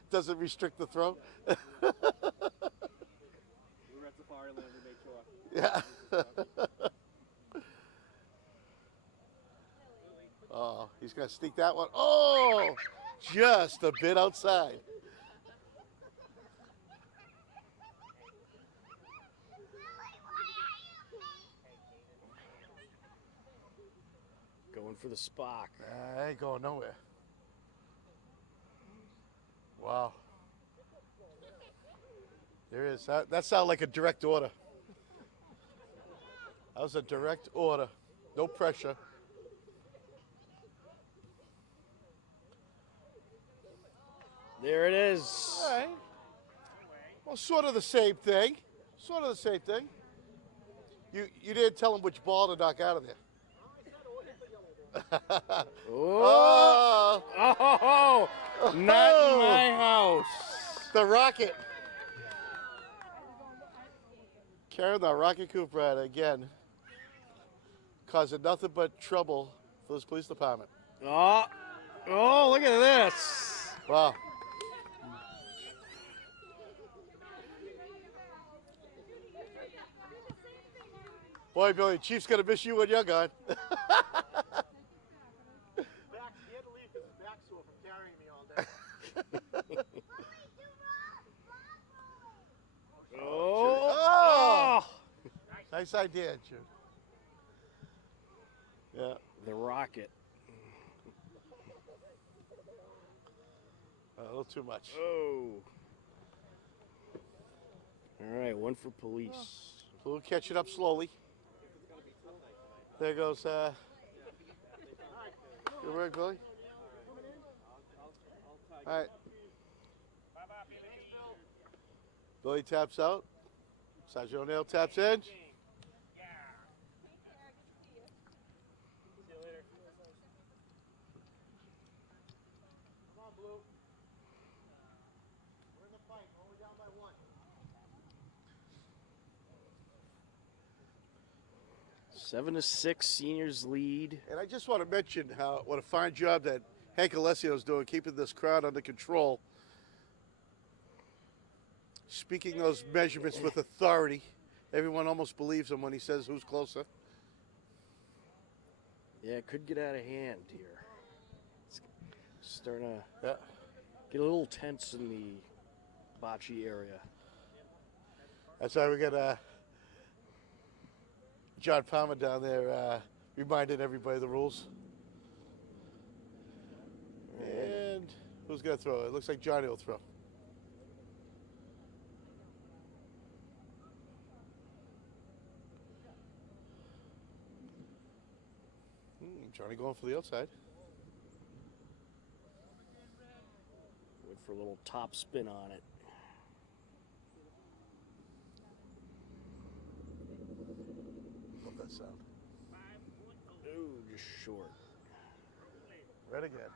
doesn't restrict the throw. We were at the Firemen, we made sure. Yeah. Oh, he's gonna sneak that one. Oh, just a bit outside. Going for the Spock. I ain't going nowhere. Wow. There is. That sounded like a direct order. That was a direct order. No pressure. There it is. All right. Well, sort of the same thing. Sort of the same thing. You didn't tell him which ball to knock out of there. Oh! Oh! Not in my house. The rocket. Carrying the rocket Cooper out again. Causing nothing but trouble for this police department. Oh! Oh! Look at this. Wow. Boy, Billy, Chief's gonna miss you when you're gone. He had to leave because his back's sore from carrying me all day. Oh! Nice idea, Jude. Yeah. The rocket. A little too much. Oh. All right, one for police. We'll catch it up slowly. There goes, good work, Billy. All right. Billy taps out. Sergeant O'Neill taps in. Come on, Blue. We're in the fight. We're only down by one. 7-6 seniors lead. And I just want to mention what a fine job that Hank Alessio is doing, keeping this crowd under control. Speaking those measurements with authority. Everyone almost believes him when he says who's closer. Yeah, it could get out of hand here. It's starting to get a little tense in the bocce area. That's why we got John Palmer down there reminding everybody the rules. And who's going to throw? It looks like Johnny will throw. Johnny going for the outside. Went for a little top spin on it. Love that sound. Ooh, just short. Red again.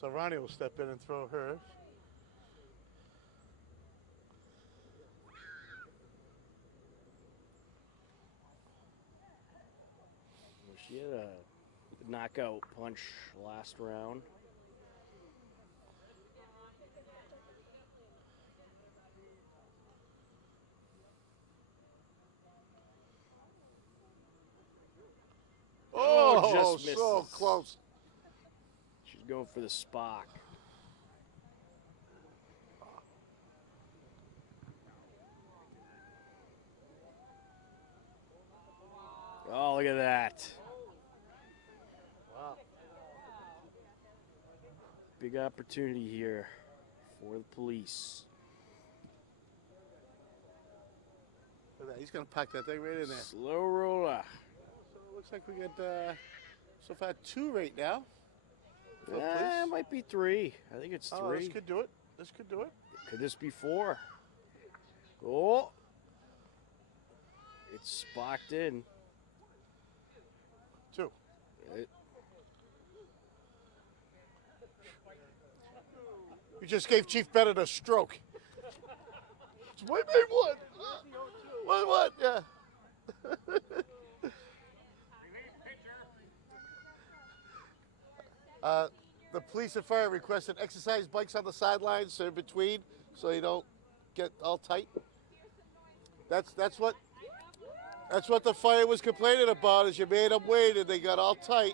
So Ronnie will step in and throw hers. She had a knockout punch last round. Oh, just missed. so close. She's going for the Spock. Oh, look at that. Wow. Big opportunity here for the police. Look at that. He's going to pack that thing right in there. Slow roller. So looks like we got so far 2 right now. It might be 3. I think it's 3. Oh, this could do it. This could do it. Could this be 4? Oh. It's spocked in. 2. You just gave Chief Bennett a stroke. We made 1. 1, yeah. The police and fire requested exercise bikes on the sidelines, so in between, so you don't get all tight. That's what the fire was complaining about. Is you made them wait and they got all tight,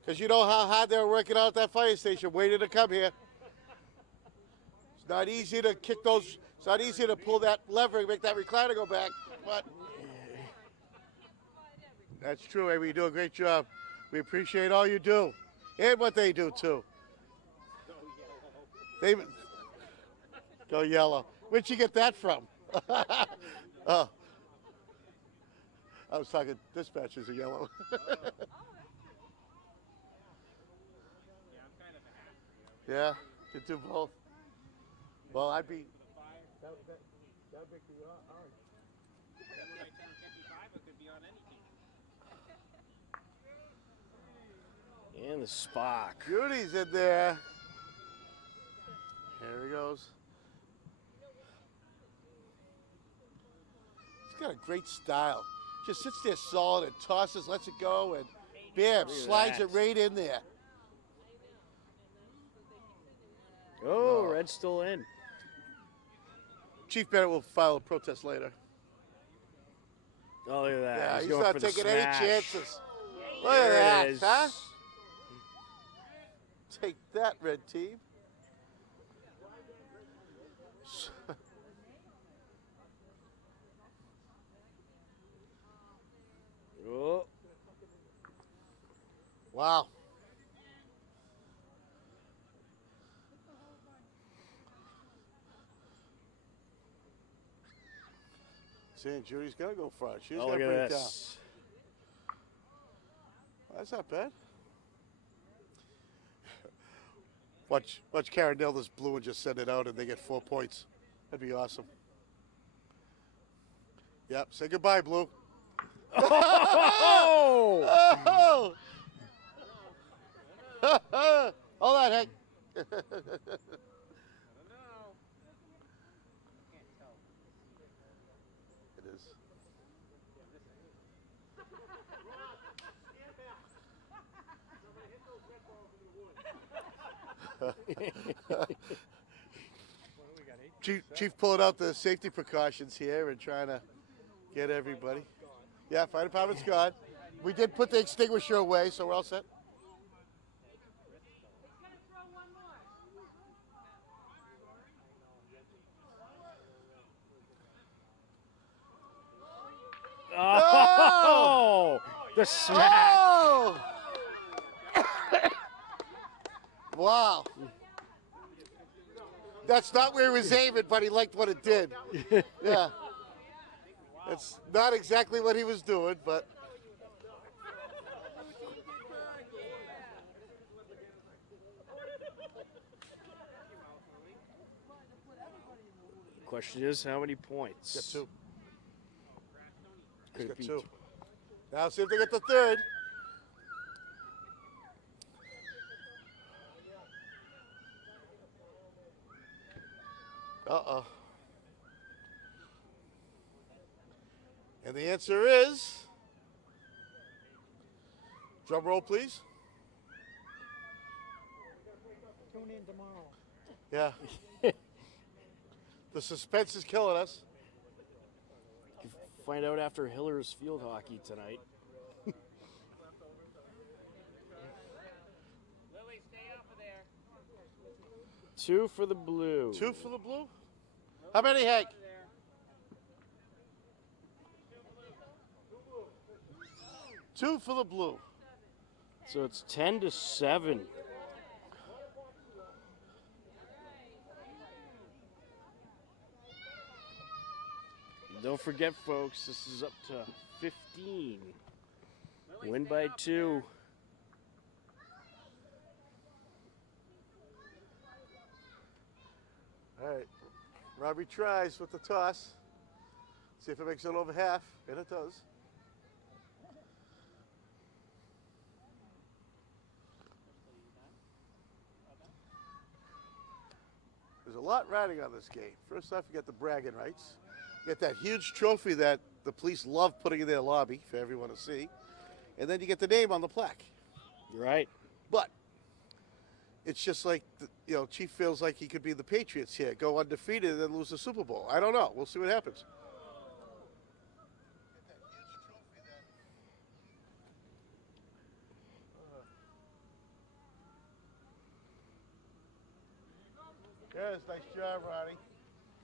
because you know how hard they were working out at that fire station, waiting to come here. It's not easy to kick those. It's not easy to pull that lever and make that recliner go back, but that's true, Amy. You do a great job. We appreciate all you do. And what they do, too. They go yellow. Where'd you get that from? Oh. I was talking dispatchers are yellow. Yeah, could do both. Well, I'd be... That would make me orange. And the Spock. Judy's in there. Here he goes. He's got a great style. Just sits there solid and tosses, lets it go, and bam, slides it right in there. Oh, Red's still in. Chief Bennett will file a protest later. Oh, look at that. Yeah, he's going not for the taking any smash. chances. Look There at it that, is. huh? Take that, red team. Oh. Wow. See, Judy's got to go for it. She's Oh, got look to bring at it down. this. That's not bad. Watch Karen nail this blue and just send it out and they get 4 points. That'd be awesome. Yep, say goodbye, Blue. Oh! Oh! Hold on, Hank. It is. Chief pulling out the safety precautions here and trying to get everybody. Yeah, fire department's gone. We did put the extinguisher away, so we're all set. Oh! The smack. Oh! Wow. That's not where he was aiming, but he liked what it did. Yeah. That's not exactly what he was doing, but. Question is, how many points? Got 2. Could He's it got be 2. Now see if they get the third. Uh-oh. And the answer is, drum roll, please. Tune in tomorrow. Yeah. The suspense is killing us. Find out after Hiller's field hockey tonight. Lily, stay off of there. 2 for the blue. 2 for the blue? How many, Hank? 2 for the blue. So it's 10-7. Don't forget, folks, this is up to 15. Win by 2. All right. Robbie tries with the toss. See if it makes it over half, and it does. There's a lot riding on this game. First off, you got the bragging rights. You get that huge trophy that the police love putting in their lobby for everyone to see. And then you get the name on the plaque. Right. But it's just like, Chief feels like he could be the Patriots here, go undefeated and then lose the Super Bowl. I don't know. We'll see what happens. Yes, nice job, Ronnie.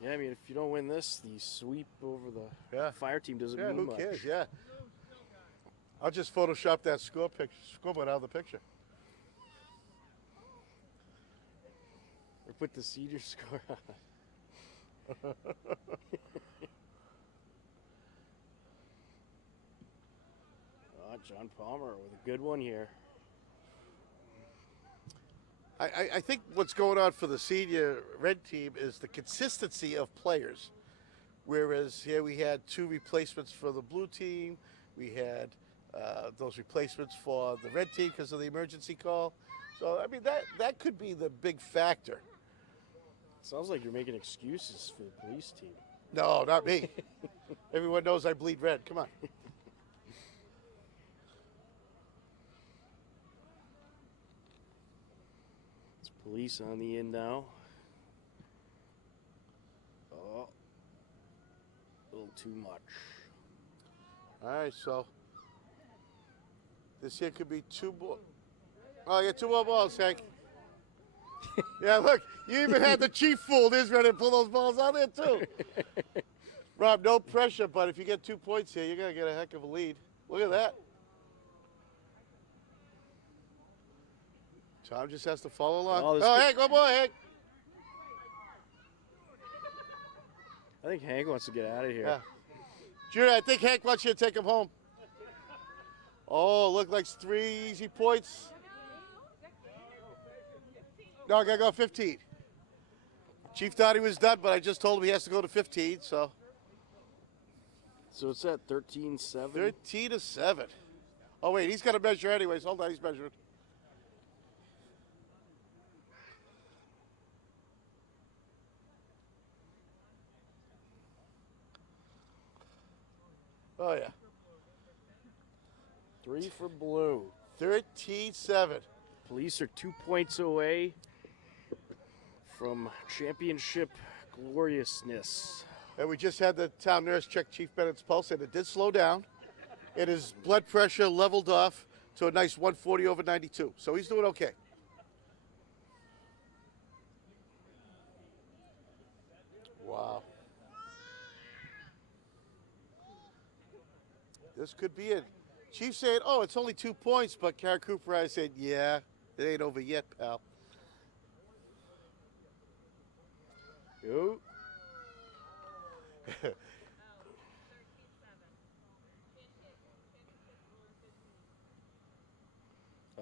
Yeah, I mean, if you don't win this, the sweep over the fire team doesn't mean who much. cares? Yeah. I'll just Photoshop that scoreboard out of the picture. Or put the senior score on. John Palmer with a good one here. I think what's going on for the senior red team is the consistency of players. Whereas here we had 2 replacements for the blue team. We had those replacements for the red team because of the emergency call. So, I mean, that could be the big factor. Sounds like you're making excuses for the police team. No, not me. Everyone knows I bleed red. Come on. It's police on the in now. Oh, a little too much. All right, so this here could be 2 more. Oh, yeah, 2 more balls, Hank. Yeah, look, you even had the chief fooled. He's ready to pull those balls out there, too. Rob, no pressure, but if you get 2 points here, you're going to get a heck of a lead. Look at that. Tom just has to follow along. Oh, Hank, one more, Hank. I think Hank wants to get out of here. Yeah. Junior, I think Hank wants you to take him home. Oh, look like 3 easy points. No, I got to go 15. Chief thought he was done, but I just told him he has to go to 15, so. So it's at 13-7? 13-7. Oh, wait, he's got to measure anyways. Hold on, he's measuring. Oh, yeah. 3 for blue. 13-7. Police are 2 points away from championship gloriousness. And we just had the town nurse check Chief Bennett's pulse, and it did slow down. And his blood pressure leveled off to a nice 140/92. So he's doing okay. Wow. This could be it. Chief said, oh, it's only 2 points, but Kara Cooper, I said, yeah, it ain't over yet, pal. Yo.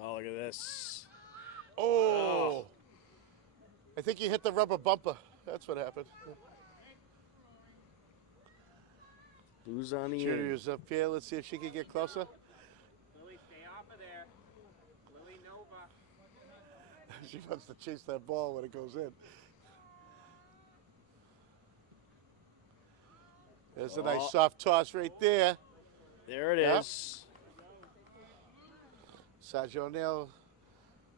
Oh, look at this. Oh. I think you hit the rubber bumper. That's what happened. Who's on the Junior's up here. Let's see if she can get closer. Lily, stay off of there. Lily Nova. She wants to chase that ball when it goes in. There's a nice soft toss right there. There it is. Sergio O'Neill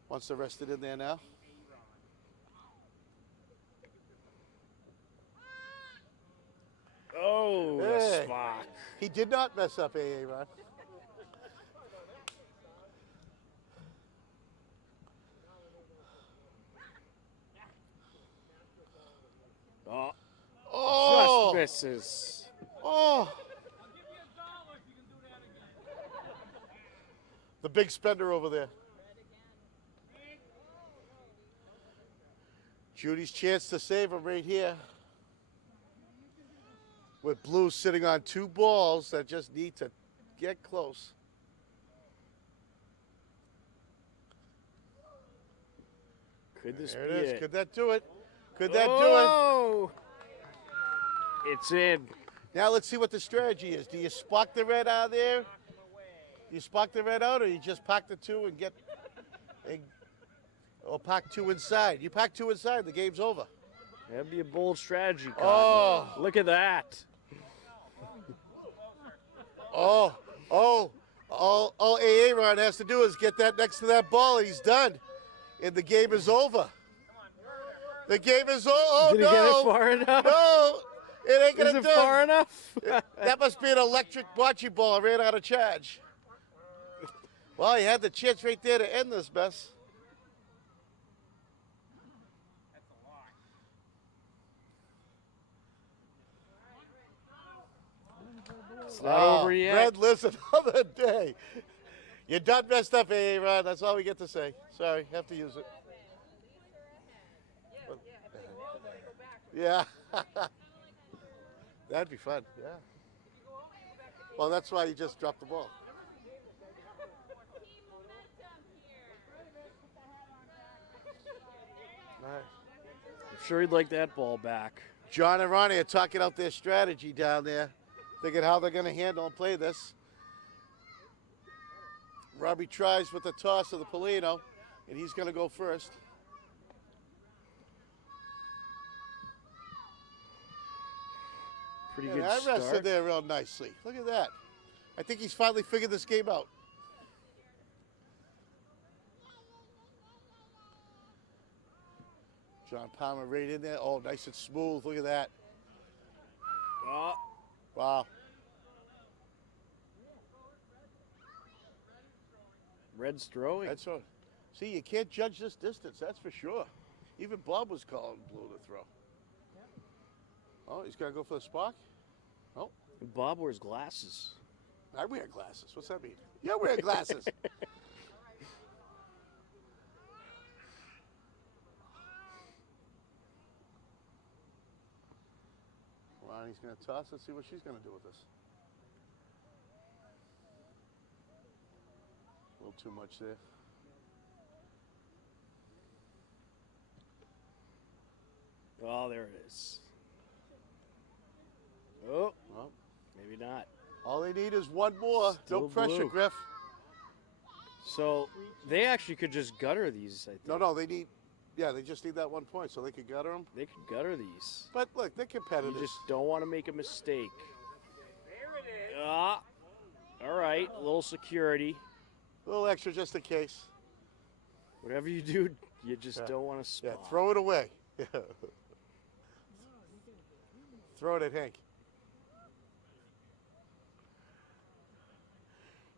wants to rest it in there now. Oh, the Hey. spot. He did not mess up AA, Ron. Oh, Oh. just misses. Oh. The big spender over there. Judy's chance to save him right here. With Blue sitting on 2 balls that just need to get close. Could this There be it is. it? Could that do it? Could that Oh! It's in. do it? Now let's see what the strategy is. Do you spark the red out there? Do you spark the red out, or you just park the two and get, or park two inside? You park two inside, the game's over. That'd be a bold strategy, Cotton. Oh. Look at that. Oh, all Aaron has to do is get that next to that ball. He's done, and the game is over. The game is over. Oh, Did he no. get it far enough? No, it ain't gonna Is it do. far enough? That must be an electric bocce ball. I ran out of charge. Well, he had the chance right there to end this mess. It's not over yet. Red lives another day. You done messed up, Aaron. That's all we get to say. Sorry, have to use it. Yeah. That'd be fun. Yeah. Well, that's why you just dropped the ball. Nice. I'm sure he'd like that ball back. John and Ronnie are talking out their strategy down there, thinking how they're going to handle and play this. Robbie tries with the toss of the Polino, and he's going to go first. Pretty Yeah, good that rested start. there real nicely. Look at that. I think he's finally figured this game out. John Palmer right in there. Oh, nice and smooth. Look at that. Oh, Wow. Red's throwing. That's all. See, you can't judge this distance, that's for sure. Even Bob was calling blue to throw. Oh, he's got to go for the spark? Oh. Bob wears glasses. I wear glasses. What's that mean? You wear glasses. Ronnie's going to toss. Let's see what she's going to do with this. A little too much there. Oh, there it is. Oh, Well, maybe not. all they need is one more. Still No pressure, blue. Griff. So they actually could just gutter these, I think. No, they need, yeah, they just need that 1 point so they could gutter them. They could gutter these. But look, they're competitive. You just don't want to make a mistake. Ah, all right, a little security. A little extra just in case. Whatever you do, you just Yeah. don't want to Yeah, spot. throw it away. Throw it at Hank.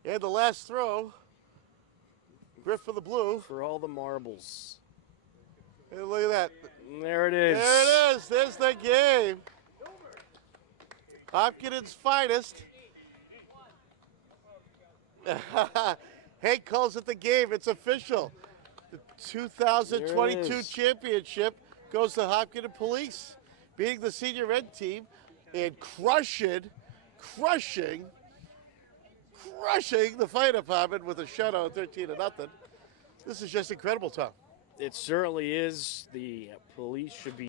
And the last throw, Griff for the blue. For all the marbles. And look at that. There it is. There it is. There's the game. Hopkins' finest. Hank calls it the game. It's official. The 2022 There it is. championship goes to Hopkins Police, beating the senior red team and crushing the fire department with a shutout, 13-0. This is just incredible, Tom. It certainly is. The police should be